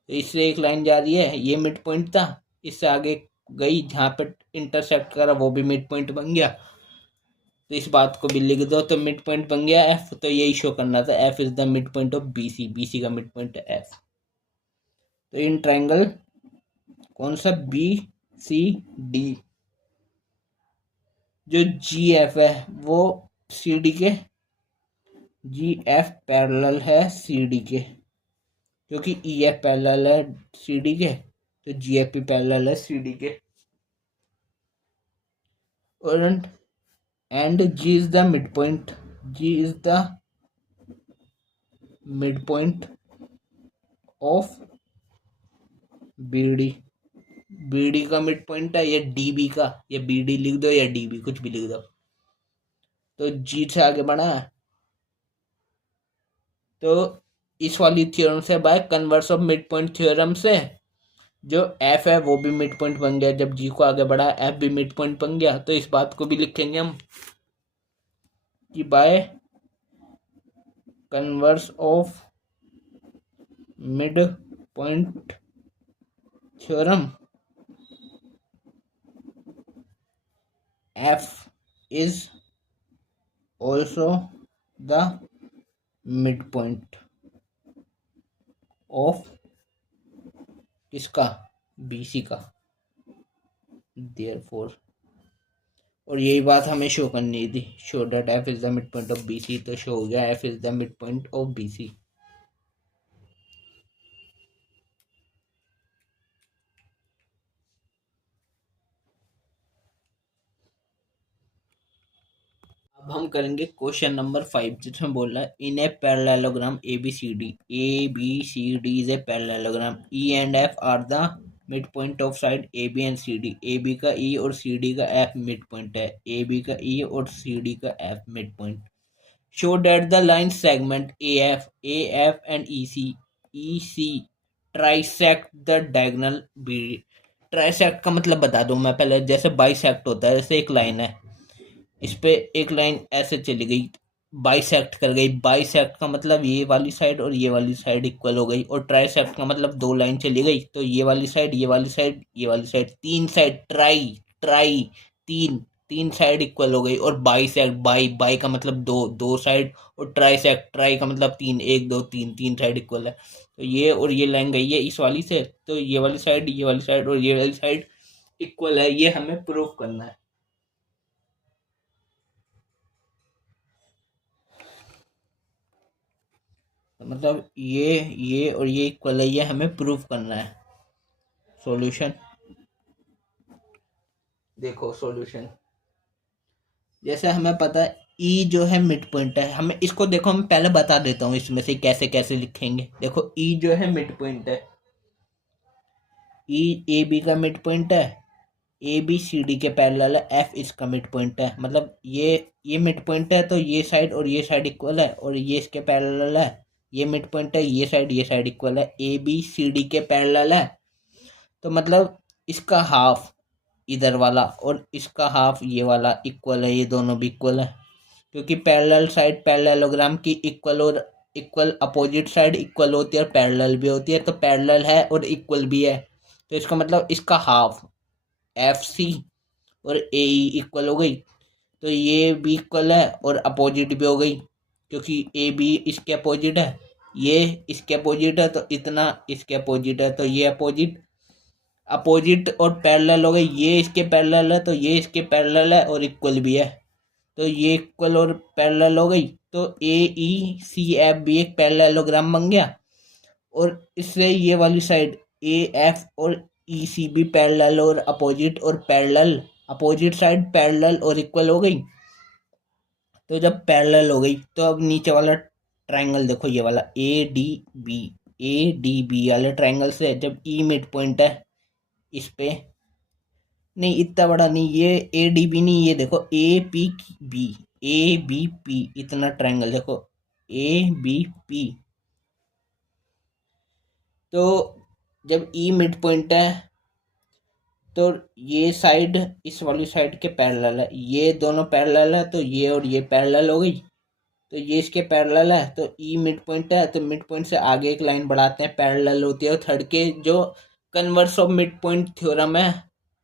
तो इससे एक लाइन जा रही है, ये मिड पॉइंट था, इससे आगे गई, जहाँ पे इंटरसेक्ट करा वो भी मिड पॉइंट बन गया। तो इस बात को भी लिख दो, तो मिड पॉइंट बन गया एफ, तो यही शो करना था, F is the mid point of B C, B C का मिड पॉइंट है एफ। तो इन ट्रायंगल कौन सा बी सी डी, जो जी एफ है वो सी डी के, जी एफ पैरेलल है सी डी के, क्योंकि ई एफ पैरेलल है सी डी के, तो जी एफ भी पैरेलल है सी डी के। और and G is the mid point, G is the mid point of B D, B D का मिड पॉइंट है या डी बी का, या बी डी लिख दो या डी बी, कुछ भी लिख दो। तो जी से आगे बढ़ा है, तो इस वाली थ्योरम से, bye converse of mid point theorem से, जो एफ है वो भी मिड पॉइंट बन गया, जब जी को आगे बढ़ा एफ भी मिड पॉइंट बन गया। तो इस बात को भी लिखेंगे हम कि by converse of mid point theorem F is also the mid point of किसका, बी सी का, देयरफॉर। और यही बात हमें शो करनी थी, show that F is the mid point of B C, तो शो हो गया F is the mid point of B C. अब हम करेंगे क्वेश्चन नंबर 5, जिसमें बोल रहा है in a parallelogram A B C D is a parallelogram, E and F are the mid point of side A B and C D, A B का E और C D का F mid point है, A B का E और C D का F mid point. Show that the line segment A F and E C trisect the diagonal B. Trisect का मतलब बता दूं मैं पहले, जैसे बाइसेक्ट होता है, जैसे एक लाइन है, इस पे एक लाइन ऐसे चली गई, बाइसेक्ट कर गई, बाइसेक्ट का मतलब ये वाली साइड और ये वाली साइड इक्वल हो गई, और ट्राइसेक्ट का मतलब दो लाइन चली गई, तो ये वाली साइड, ये वाली साइड, ये वाली साइड, तीन साइड, ट्राई ट्राई, तीन तीन साइड इक्वल हो गई। और बाइसेक्ट, बाई बाई का मतलब दो, दो साइड, और ट्राइसेक्ट, ट्राई का मतलब तीन, एक दो तीन, तीन साइड इक्वल है। तो ये और ये लाइन गई है इस वाली से, तो ये वाली साइड, ये वाली साइड और ये वाली साइड इक्वल है, ये हमें प्रूव करना है। मतलब ये और ये इक्वल है, ये हमें प्रूफ करना है। सॉल्यूशन देखो, सॉल्यूशन जैसे हमें पता है ई जो है मिड पॉइंट है, हमें इसको देखो, मैं पहले बता देता हूँ इसमें से कैसे कैसे लिखेंगे। देखो ई जो है मिड पॉइंट है, ई ए बी का मिड पॉइंट है, ए बी सी डी के पैरेलल है, एफ इसका मिड पॉइंट है, मतलब ये मिड पॉइंट है, तो ये साइड और ये साइड इक्वल है, और ये इसके पैरेलल है, ये मिड पॉइंट है, ये साइड इक्वल है, ए बी सी डी के पैरेलल है, तो मतलब इसका हाफ इधर वाला और इसका हाफ ये वाला इक्वल है, ये दोनों भी इक्वल है, क्योंकि पैरेलल साइड पैरेललोग्राम की इक्वल और इक्वल अपोजिट साइड इक्वल होती है और पैरेलल भी होती है, तो पैरेलल है और इक्वल भी है, तो इसका मतलब इसका हाफ एफ सी और ए इक्वल हो गई, तो ये भी इक्वल है और अपोजिट भी हो गई, क्योंकि ए बी इसके अपोजिट है, ये इसके अपोजिट है, तो इतना इसके अपोजिट है, तो ये अपोजिट अपोजिट और पैरेलल हो गई, ये इसके पैरेलल है, तो ये इसके पैरेलल है और इक्वल भी है, तो ये इक्वल और पैरेलल हो गई, तो ए ई सी एफ भी एक पैरेललोग्राम बन गया, और इससे ये वाली साइड ए एफ और ई सी भी पैरेलल और अपोजिट और पैरेलल, अपोजिट साइड पैरेलल और इक्वल हो गई, तो जब पैरेलल हो गई तो अब नीचे वाला ट्रायंगल देखो, ये वाला बी ए डी बी वाले ट्रायंगल से जब ई मिड पॉइंट है इस पे, नहीं इतना बड़ा नहीं, ये ए डी बी नहीं, ये देखो बी ए बी पी, इतना ट्रायंगल देखो ए बी पी। तो जब ई मिड पॉइंट है तो ये साइड इस वाली साइड के पैरेलल है, ये दोनों पैरेलल है, तो ये और ये पैरेलल हो गई, तो ये इसके पैरेलल है, तो ई मिड पॉइंट है, तो मिड पॉइंट से आगे एक लाइन बढ़ाते हैं, पैरेलल होती है। और थर्ड के जो converse of mid point theorem है,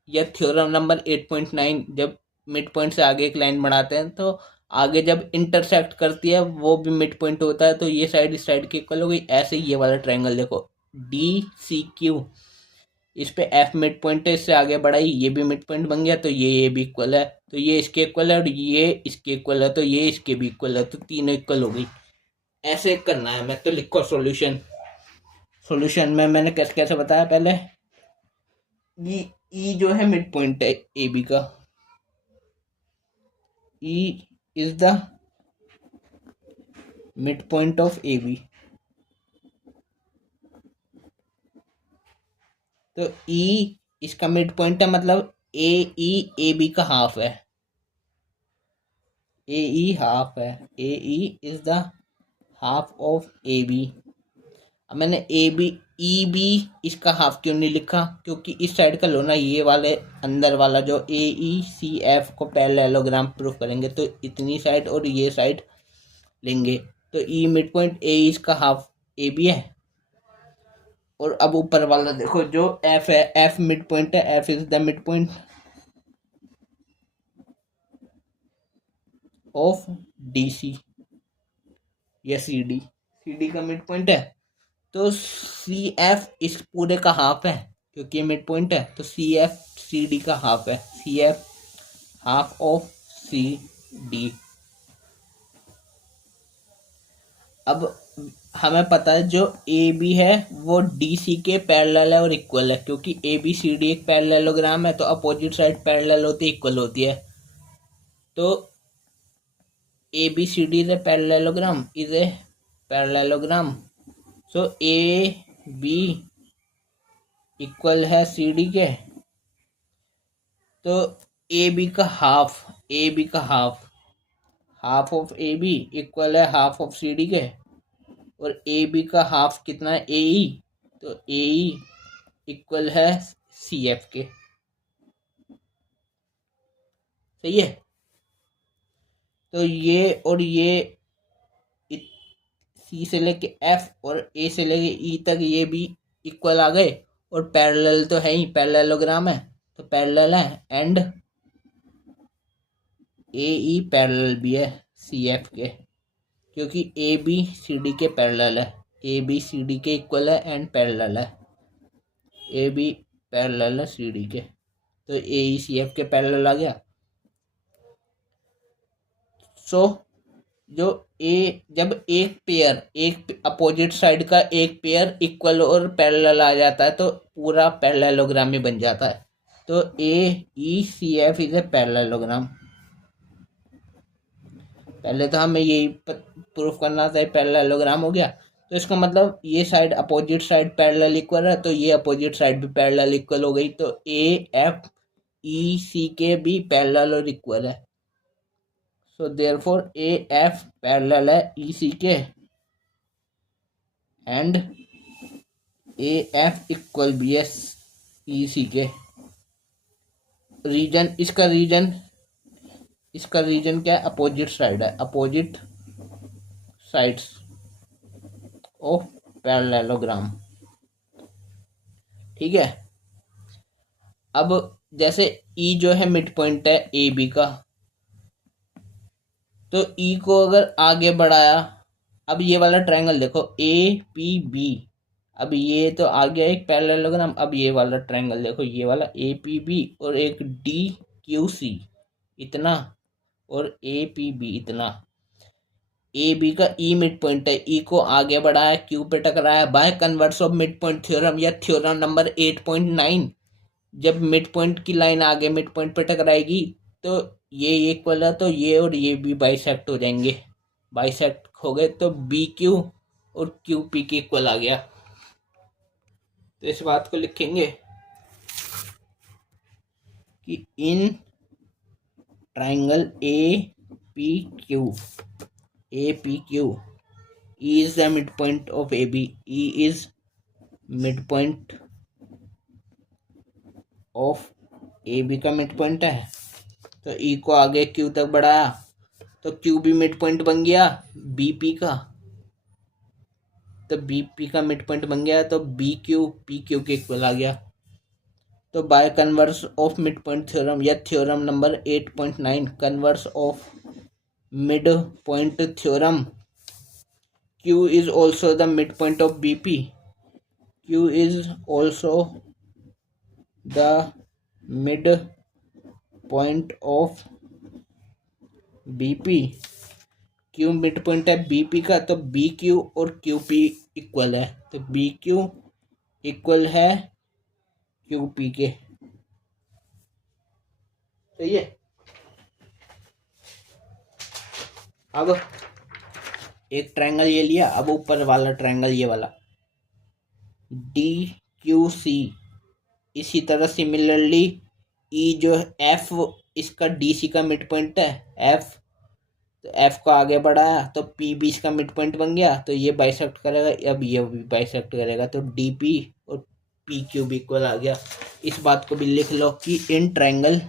या थ्योरम नंबर 8.9, जब मिड पॉइंट से आगे एक लाइन बढ़ाते हैं तो आगे जब इंटरसेक्ट करती है वो भी मिड पॉइंट होता है, तो ये साइड इस साइड की इक्वल हो गई। ऐसे ही ये वाला ट्रायंगल देखो DCQ, इस पे एफ मिड पॉइंट है, इससे आगे बढ़ाई, ये भी मिड पॉइंट बन गया, तो ये भी इक्वल है, तो ये इसके इक्वल है और ये इसके इक्वल है, तो ये इसके भी इक्वल है, तो तीनों इक्वल हो गई। ऐसे करना है। मैं तो लिखो सॉल्यूशन। सॉल्यूशन में मैंने कैसे कैसे बताया पहले, ये ई जो है मिड पॉइंट है ए बी का, E is the mid point of A B, तो ई इसका मिड पॉइंट है, मतलब ए बी का हाफ है, ए ई हाफ है, A E is the half of A B. अब मैंने ए बी ई बी इसका हाफ क्यों नहीं लिखा, क्योंकि इस साइड का लो ना, ये वाले अंदर वाला जो ए ई सी एफ को पैरेललोग्राम प्रूफ करेंगे तो इतनी साइड और ये साइड लेंगे, तो ई मिड पॉइंट ए इसका हाफ ए बी है। और अब ऊपर वाला देखो जो एफ है, एफ मिड पॉइंट है, F is the mid point of D C या सी डी का मिड पॉइंट है, तो सी एफ इस पूरे का हाफ है, क्योंकि ये मिड पॉइंट है, तो सी एफ सी डी का हाफ है, C F half of C D. अब हमें पता है जो ए बी है वो डी सी के पैरेलल है और इक्वल है, क्योंकि ए बी सी डी एक पैरेललोग्राम है, तो अपोजिट साइड पैरेलल होती है, इक्वल होती है। तो A B C D is a parallelogram, so A B equal है सी डी के, तो ए बी का half of A B equal है हाफ ऑफ सी डी के, और ए बी का हाफ कितना है ए ई, तो ए ई इक्वल है सी एफ के। सही है, तो ये और ये सी से लेके एफ और ए से लेके ई तक ये भी इक्वल आ गए, और पैरेलल तो है ही, पैरेललोग्राम है तो पैरेलल है, एंड ए ई पैरेलल भी है सी एफ के, क्योंकि ए बी सी डी के पैरेलल है, ए बी सी डी के इक्वल है एंड पैरेलल है, ए बी पैरेलल है सी डी के, तो ए ई सी एफ के पैरेलल आ गया। सो जो जब एक अपोजिट साइड का एक पेयर इक्वल और पैरेलल आ जाता है तो पूरा पैरेललोग्राम ही बन जाता है, तो A E C F is a parallelogram. पहले तो हमें यही प्रूफ करना था, पैरेललोग्राम हो गया, तो इसका मतलब ये side opposite side parallel equal है, तो ये अपोजिट साइड भी पैरेलल इक्वल हो गई, तो ए एफ ई सी के भी पैरेलल और इक्वल है, so therefore A F parallel है ई सी के, and A F equal B S E C के। इसका रीजन क्या है, अपोजिट साइड है, अपोजिट साइड्स ऑफ पैरेललोग्राम। ठीक है, अब जैसे ई जो है मिड पॉइंट है ए बी का, तो ई को अगर आगे बढ़ाया, अब ये वाला ट्रायंगल देखो ए पी बी, अब ये तो आ गया एक पैरेललोग्राम, अब ये वाला ट्रायंगल देखो, ये वाला ए पी बी और एक डी क्यू सी इतना, और ए पी बी इतना, ए बी का ई मिड पॉइंट है, ई को आगे बढ़ाया, क्यू पे टकराया, bye converse of mid point theorem या थ्योरम नंबर 8.9, जब मिड पॉइंट की लाइन आगे मिड पॉइंट पे टकराएगी तो ये इक्वल है तो ये और ये भी बाइसेक्ट हो जाएंगे, बाइसेक्ट हो गए तो बी क्यू और क्यू पी के इक्वल आ गया। तो इस बात को लिखेंगे कि in triangle A P Q E is the midpoint of AB. E is midpoint of AB का midpoint है, तो E को आगे Q तक बढ़ाया तो Q भी midpoint बन गया BP का, तो BP का midpoint बन गया तो BQ PQ के इक्वल आ गया। तो by converse of midpoint theorem या theorem number 8.9 converse of mid point theorem, Q is also the midpoint of BP. Q is also the midpoint of BP. Q midpoint है BP का, तो BQ और QP equal है, तो BQ equal है QP के। सही है। अब एक ट्रायंगल ये लिया, अब ऊपर वाला ट्रायंगल ये वाला DQC, इसी तरह सिमिलरली E जो F इसका DC का मिड पॉइंट है F, तो F को आगे बढ़ाया तो P भी इसका मिड पॉइंट बन गया, तो ये बाइसेक्ट करेगा, अब ये भी बाइसेक्ट करेगा, तो DP और PQ भी इक्वल आ गया। इस बात को भी लिख लो कि इन ट्रायंगल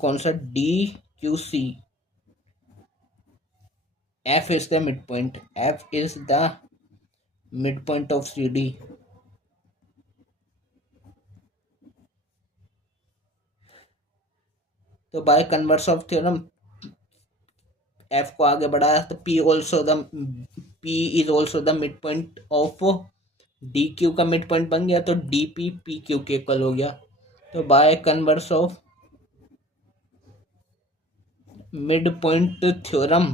कौन सा DQC, F is the midpoint, F is the midpoint of CD, तो by converse of theorem F को आगे बढ़ाया तो P is also the mid point of DQ का मिड पॉइंट बन गया, तो DP PQ के इक्वल हो गया। तो by converse of mid point theorem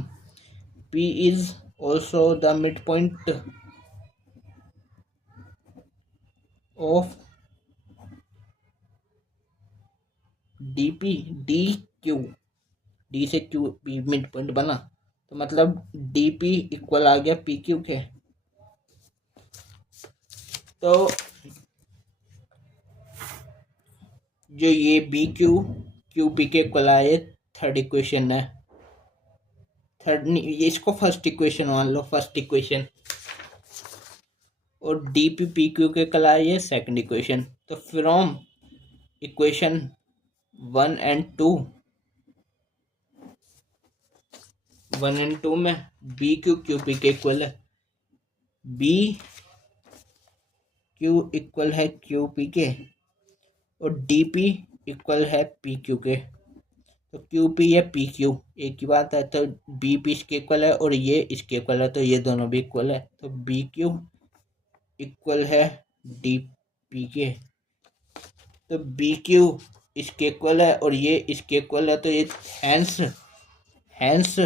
P is also the mid point of DP DQ, D से Q P मिड पॉइंट बना, तो मतलब DP इक्वल आ गया PQ के। तो जो ये BQ QP के इक्वल आए, थर्ड इक्वेशन है, इसको फर्स्ट इक्वेशन मान लो, फर्स्ट इक्वेशन, और DP PQ के इक्वल आए ये सेकंड इक्वेशन। तो फ्रॉम इक्वेशन 1 and 2 में BQ QP के इक्वल है, BQ इक्वल है QP के और DP इक्वल है PQ के, तो QP या PQ एक ही बात है, तो BP इसके इक्वल है और ये इसके इक्वल है, तो ये दोनों भी इक्वल है, तो BQ इक्वल है DP के, तो BQ इसके इक्वल है और ये इसके इक्वल है, तो ये हैंस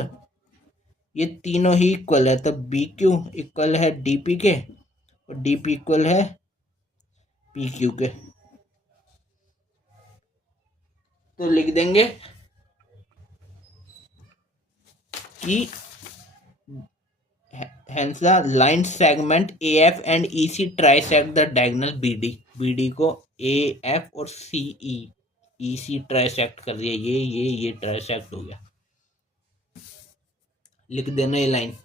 ये तीनों ही इक्वल है, तो BQ इक्वल है DP के और DP इक्वल है PQ के। तो लिख देंगे कि hence the line segment AF and EC trisect the diagonal BD को AF और EC trisect कर दिया, ये trisect हो गया, लिख देना ये लाइन।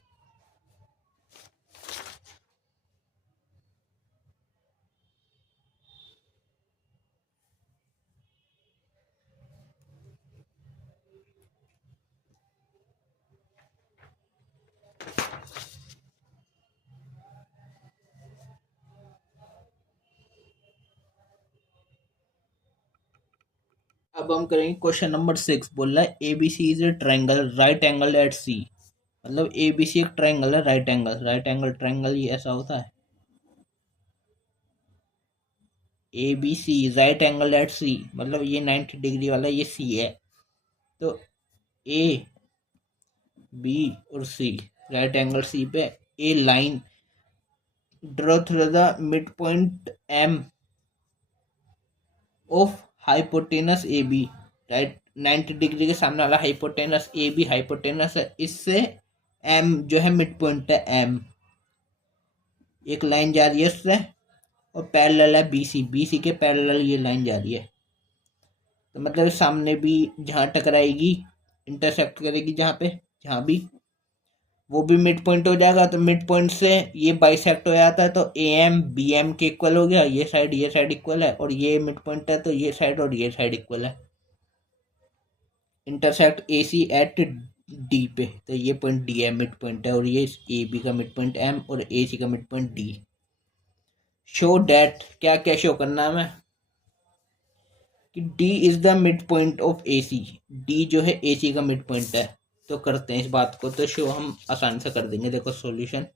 अब हम करेंगे क्वेश्चन नंबर 6, बोल रहा है ABC is a triangle right angle at C, मतलब ABC एक ट्रायंगल है राइट एंगल ट्रायंगल ये ऐसा होता है, ABC right angle at C, मतलब ये 90 डिग्री वाला ये C है, तो A B और C राइट एंगल C पे a line draw through the mid point M of hypotenuse A B, right, 90 degree के सामने वाला हाइपोटेनस ए बी हाइपोटेनस है, इससे एम जो है मिड पॉइंट है एम, एक लाइन जा रही है उससे और पैरेलल है बी सी के पैरेलल ये लाइन जा रही है। तो मतलब सामने भी जहाँ टकराएगी, इंटरसेक्ट करेगी जहाँ भी वो भी मिड पॉइंट हो जाएगा। तो मिड पॉइंट से ये बाइसेक्ट हो जाता है, तो ए एम बी एम के इक्वल हो गया, ये साइड इक्वल है, और ये मिड पॉइंट है तो ये साइड और ये साइड इक्वल है। Intersect A C at D पे, तो ये point D M mid point है, और ये ए बी का मिड पॉइंट एम और ए सी का mid point D. Show that, क्या क्या शो करना है हमें कि D is the mid point of A C, D जो है ए सी का मिड पॉइंट है। तो करते हैं इस बात को, तो शो हम आसान से कर देंगे। देखो सॉल्यूशन,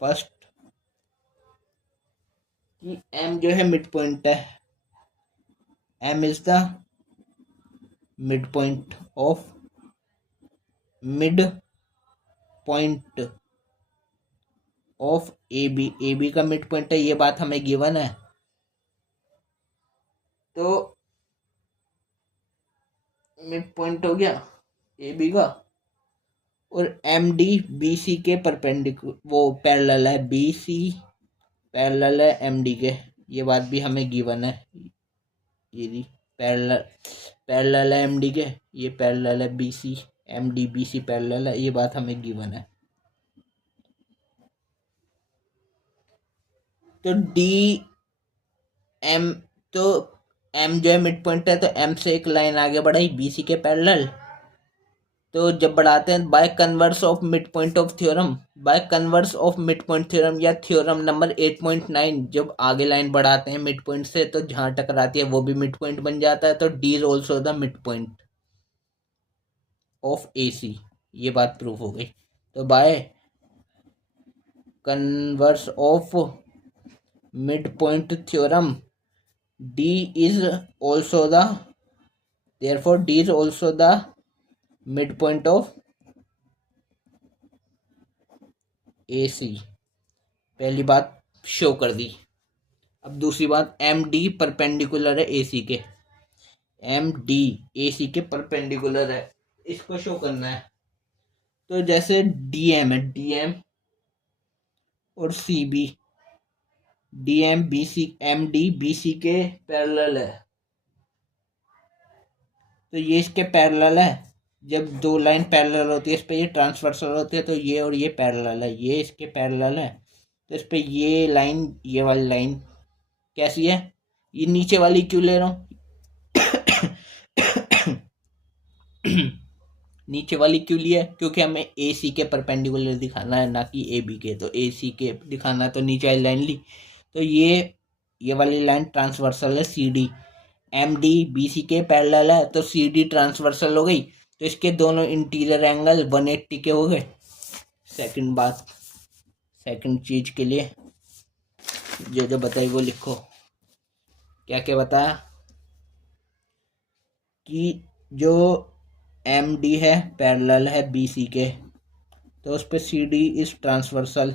फर्स्ट कि एम जो है मिड पॉइंट है, M is the mid point of A B का मिड पॉइंट है, ये बात हमें गिवन है। तो मिड पॉइंट हो गया ए बी का, और एम डी बी सी के परपेंडिकुलर वो पैरेलल है, बी सी पैरेलल है एम डी के, ये बात भी हमें गिवन है। ये पैरेलल है एम डी के, ये पैरेलल है B C, M D B C parallel है, ये बात हमें गिवन है। तो डी एम, तो एम जो है मिड पॉइंट है, तो एम से एक लाइन आगे बढ़ाई बी सी के पैरेलल। तो जब बढ़ाते हैं bye converse of mid point of theorem, bye converse of mid point theorem या थ्योरम नंबर 8.9, जब आगे लाइन बढ़ाते हैं मिड पॉइंट से तो जहां टकराती है वो भी मिड पॉइंट बन जाता है। तो D is also the mid point of A C, ये बात प्रूफ हो गई। तो by converse of mid point theorem D is also the, therefore D is also the mid point of A C. पहली बात शो कर दी। अब दूसरी बात, एम डी परपेंडिकुलर है ए सी के, एम डी ए सी के परपेंडिकुलर है, इसको शो करना है। तो जैसे डी एम है, डी एम और C B, D M B C, M D B C के पैरेलल है, तो ये इसके पैरेलल है। जब दो लाइन पैरेलल होती है इस पे ये ट्रांसवर्सल होती है, तो ये और ये पैरेलल है, ये इसके पैरेलल है। तो इस पे ये लाइन, ये वाली लाइन कैसी है, ये नीचे वाली क्यों ले रहा हूँ नीचे वाली क्यों लिया, क्योंकि हमें ए सी के परपेंडिकुलर दिखाना है, ना कि ए बी के। तो ए सी के दिखाना है तो नीचे वाली लाइन ली। तो ये वाली लाइन ट्रांसवर्सल है C D, M D B C के पैरेलल है, तो सी डी ट्रांसवर्सल हो गई, तो इसके दोनों इंटीरियर एंगल 180 के हो गए। सेकंड बात, सेकंड चीज के लिए जो जो बताई वो लिखो। क्या क्या बताया कि जो एम डी है पैरेलल है बी सी के, तो उस पर सी डी इज ट्रांसवर्सल,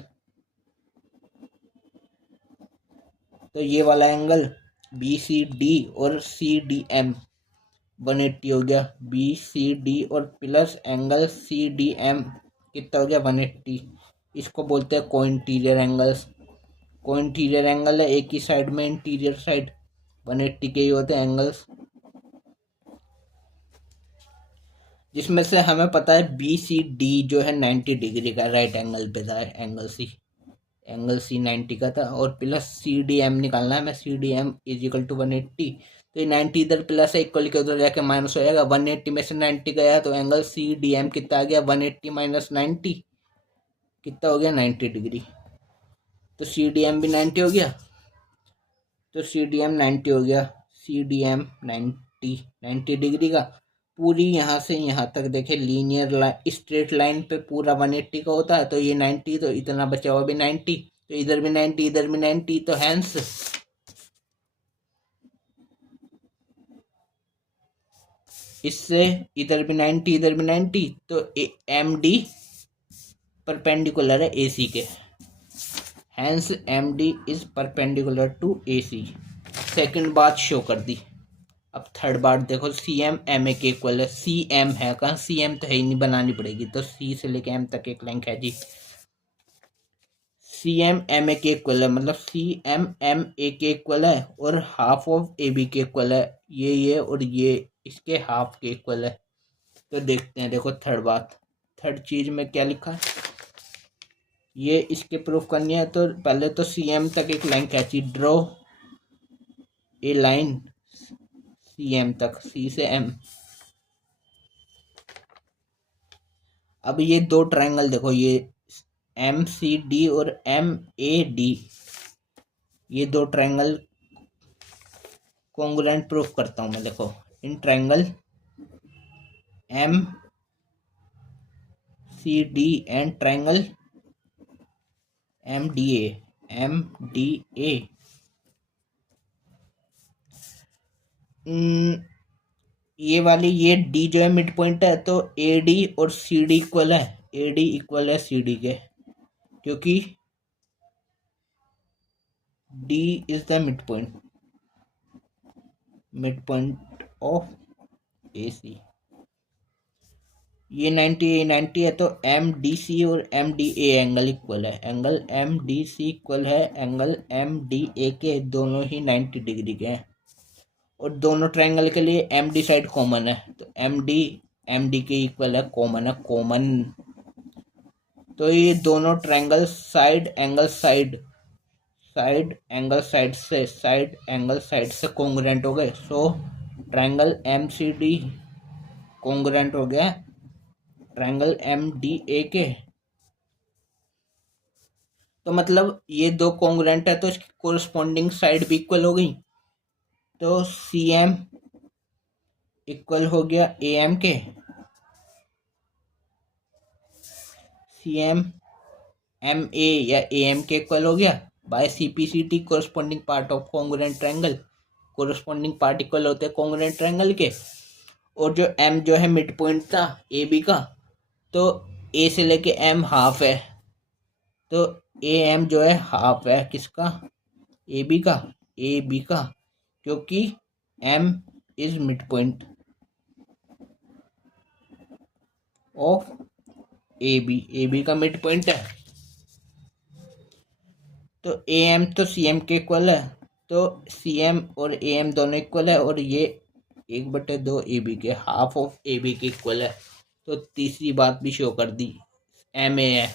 तो ये वाला एंगल बी सी डी और सी डी एम 180 हो गया, बी सी डी और plus angle C D M कितना हो गया 180। इसको बोलते हैं कोइंटीरियर एंगल्स। कोइंटीरियर एंगल है एक ही साइड में, इंटीरियर साइड 180 के ही होते हैं एंगल्स, जिसमें से हमें पता है बी सी डी जो है 90 डिग्री का राइट एंगल पे था, एंगल सी 90 का था, और प्लस सी डी एम निकालना है हमें, C D M is equal to 180। तो ये 90 इधर प्लस है, इक्वल के उधर जाके माइनस हो जाएगा, 180 में से 90 गया तो एंगल सी डी एम कितना आ गया 180 माइनस 90 कितना हो गया 90 डिग्री। तो सी डी एम भी 90 हो गया, तो सी डी एम 90 हो गया, सी डी एम 90 डिग्री का। पूरी यहाँ से यहाँ तक देखे लीनियर लाइन स्ट्रेट लाइन पे पूरा 180 का होता है, तो ये 90, तो इतना बचा हुआ भी 90, तो इधर भी 90 इधर भी 90, तो हैंस इससे इधर भी 90 इधर भी 90, तो एम डी परपेंडिकुलर है ए सी के, hence M D is perpendicular to A C. Second बात शो कर दी। अब थर्ड बात देखो, सी एम एम ए के इक्वल है। सी एम है कहाँ, सी एम तो है ही नहीं, बनानी पड़ेगी। तो सी से लेके एम तक एक लाइन है जी। सी एम एम ए के इक्वल है, मतलब सी एम एम ए के इक्वल है और हाफ ऑफ ए बी के इक्वल है। ये और ये इसके हाफ के इक्वल है। तो देखते हैं, देखो थर्ड बात, थर्ड चीज में क्या लिखा है, ये इसके प्रूफ करनी है। तो पहले तो सी एम तक एक लाइन खींची, draw a line C M तक, सी से एम। अब ये दो ट्रायंगल देखो, ये एम सी डी और एम ए डी, ये दो ट्रायंगल कॉन्ग्रुएंट प्रूफ करता हूं मैं। देखो in triangle M C D and triangle M D A, ये वाली ये डी जो है मिड पॉइंट है, तो ए डी और सी डी इक्वल है, ए डी इक्वल है सी डी के, क्योंकि D is the mid point of A C. ये 90 है, तो एम डी सी और M D A angle equal है। Angle M D C equal है एंगल एम डी ए के, दोनों ही 90 डिग्री के हैं। और दोनों ट्रायंगल के लिए एम डी साइड कॉमन है, तो एम डी के इक्वल है, कॉमन है, कॉमन। तो ये दोनों ट्रायंगल साइड एंगल साइड से कॉन्ग्रुएंट हो गए। So triangle M C D congruent हो गया ट्रायंगल एम डी ए के। तो मतलब ये दो कॉन्ग्रुएंट है, तो इसकी कोरिस्पॉन्डिंग साइड भी इक्वल हो गई। तो सी एम इक्वल हो गया ए एम के, सी एम एम ए या ए एम के इक्वल हो गया by C P C T, corresponding part of congruent triangle. Corresponding part equal होते हैं कॉन्ग्रुएंट ट्रायंगल के। और जो एम जो है मिड पॉइंट था ए बी का, तो ए से लेके एम हाफ है, तो ए एम जो है हाफ है किसका, ए बी का, क्योंकि M is mid point of A B का मिड पॉइंट है। तो ए एम तो सी एम के इक्वल है, तो सी एम और ए एम दोनों इक्वल है, और ये 1/2 ए बी के, हाफ ऑफ ए बी के इक्वल है। तो तीसरी बात भी शो कर दी, एम ए है,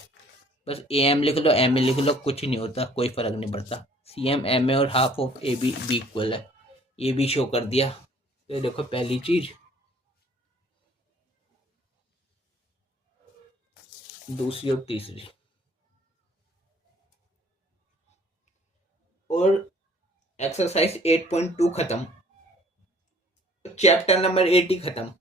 बस ए एम लिख लो, एम ए लिख लो, कुछ नहीं होता, कोई फर्क नहीं पड़ता। सी एम एम ए और half of A B B equal है, ये भी शो कर दिया। तो देखो पहली चीज, दूसरी और तीसरी। और एक्सरसाइज 8.2 खत्म, चैप्टर नंबर 8 ही खत्म।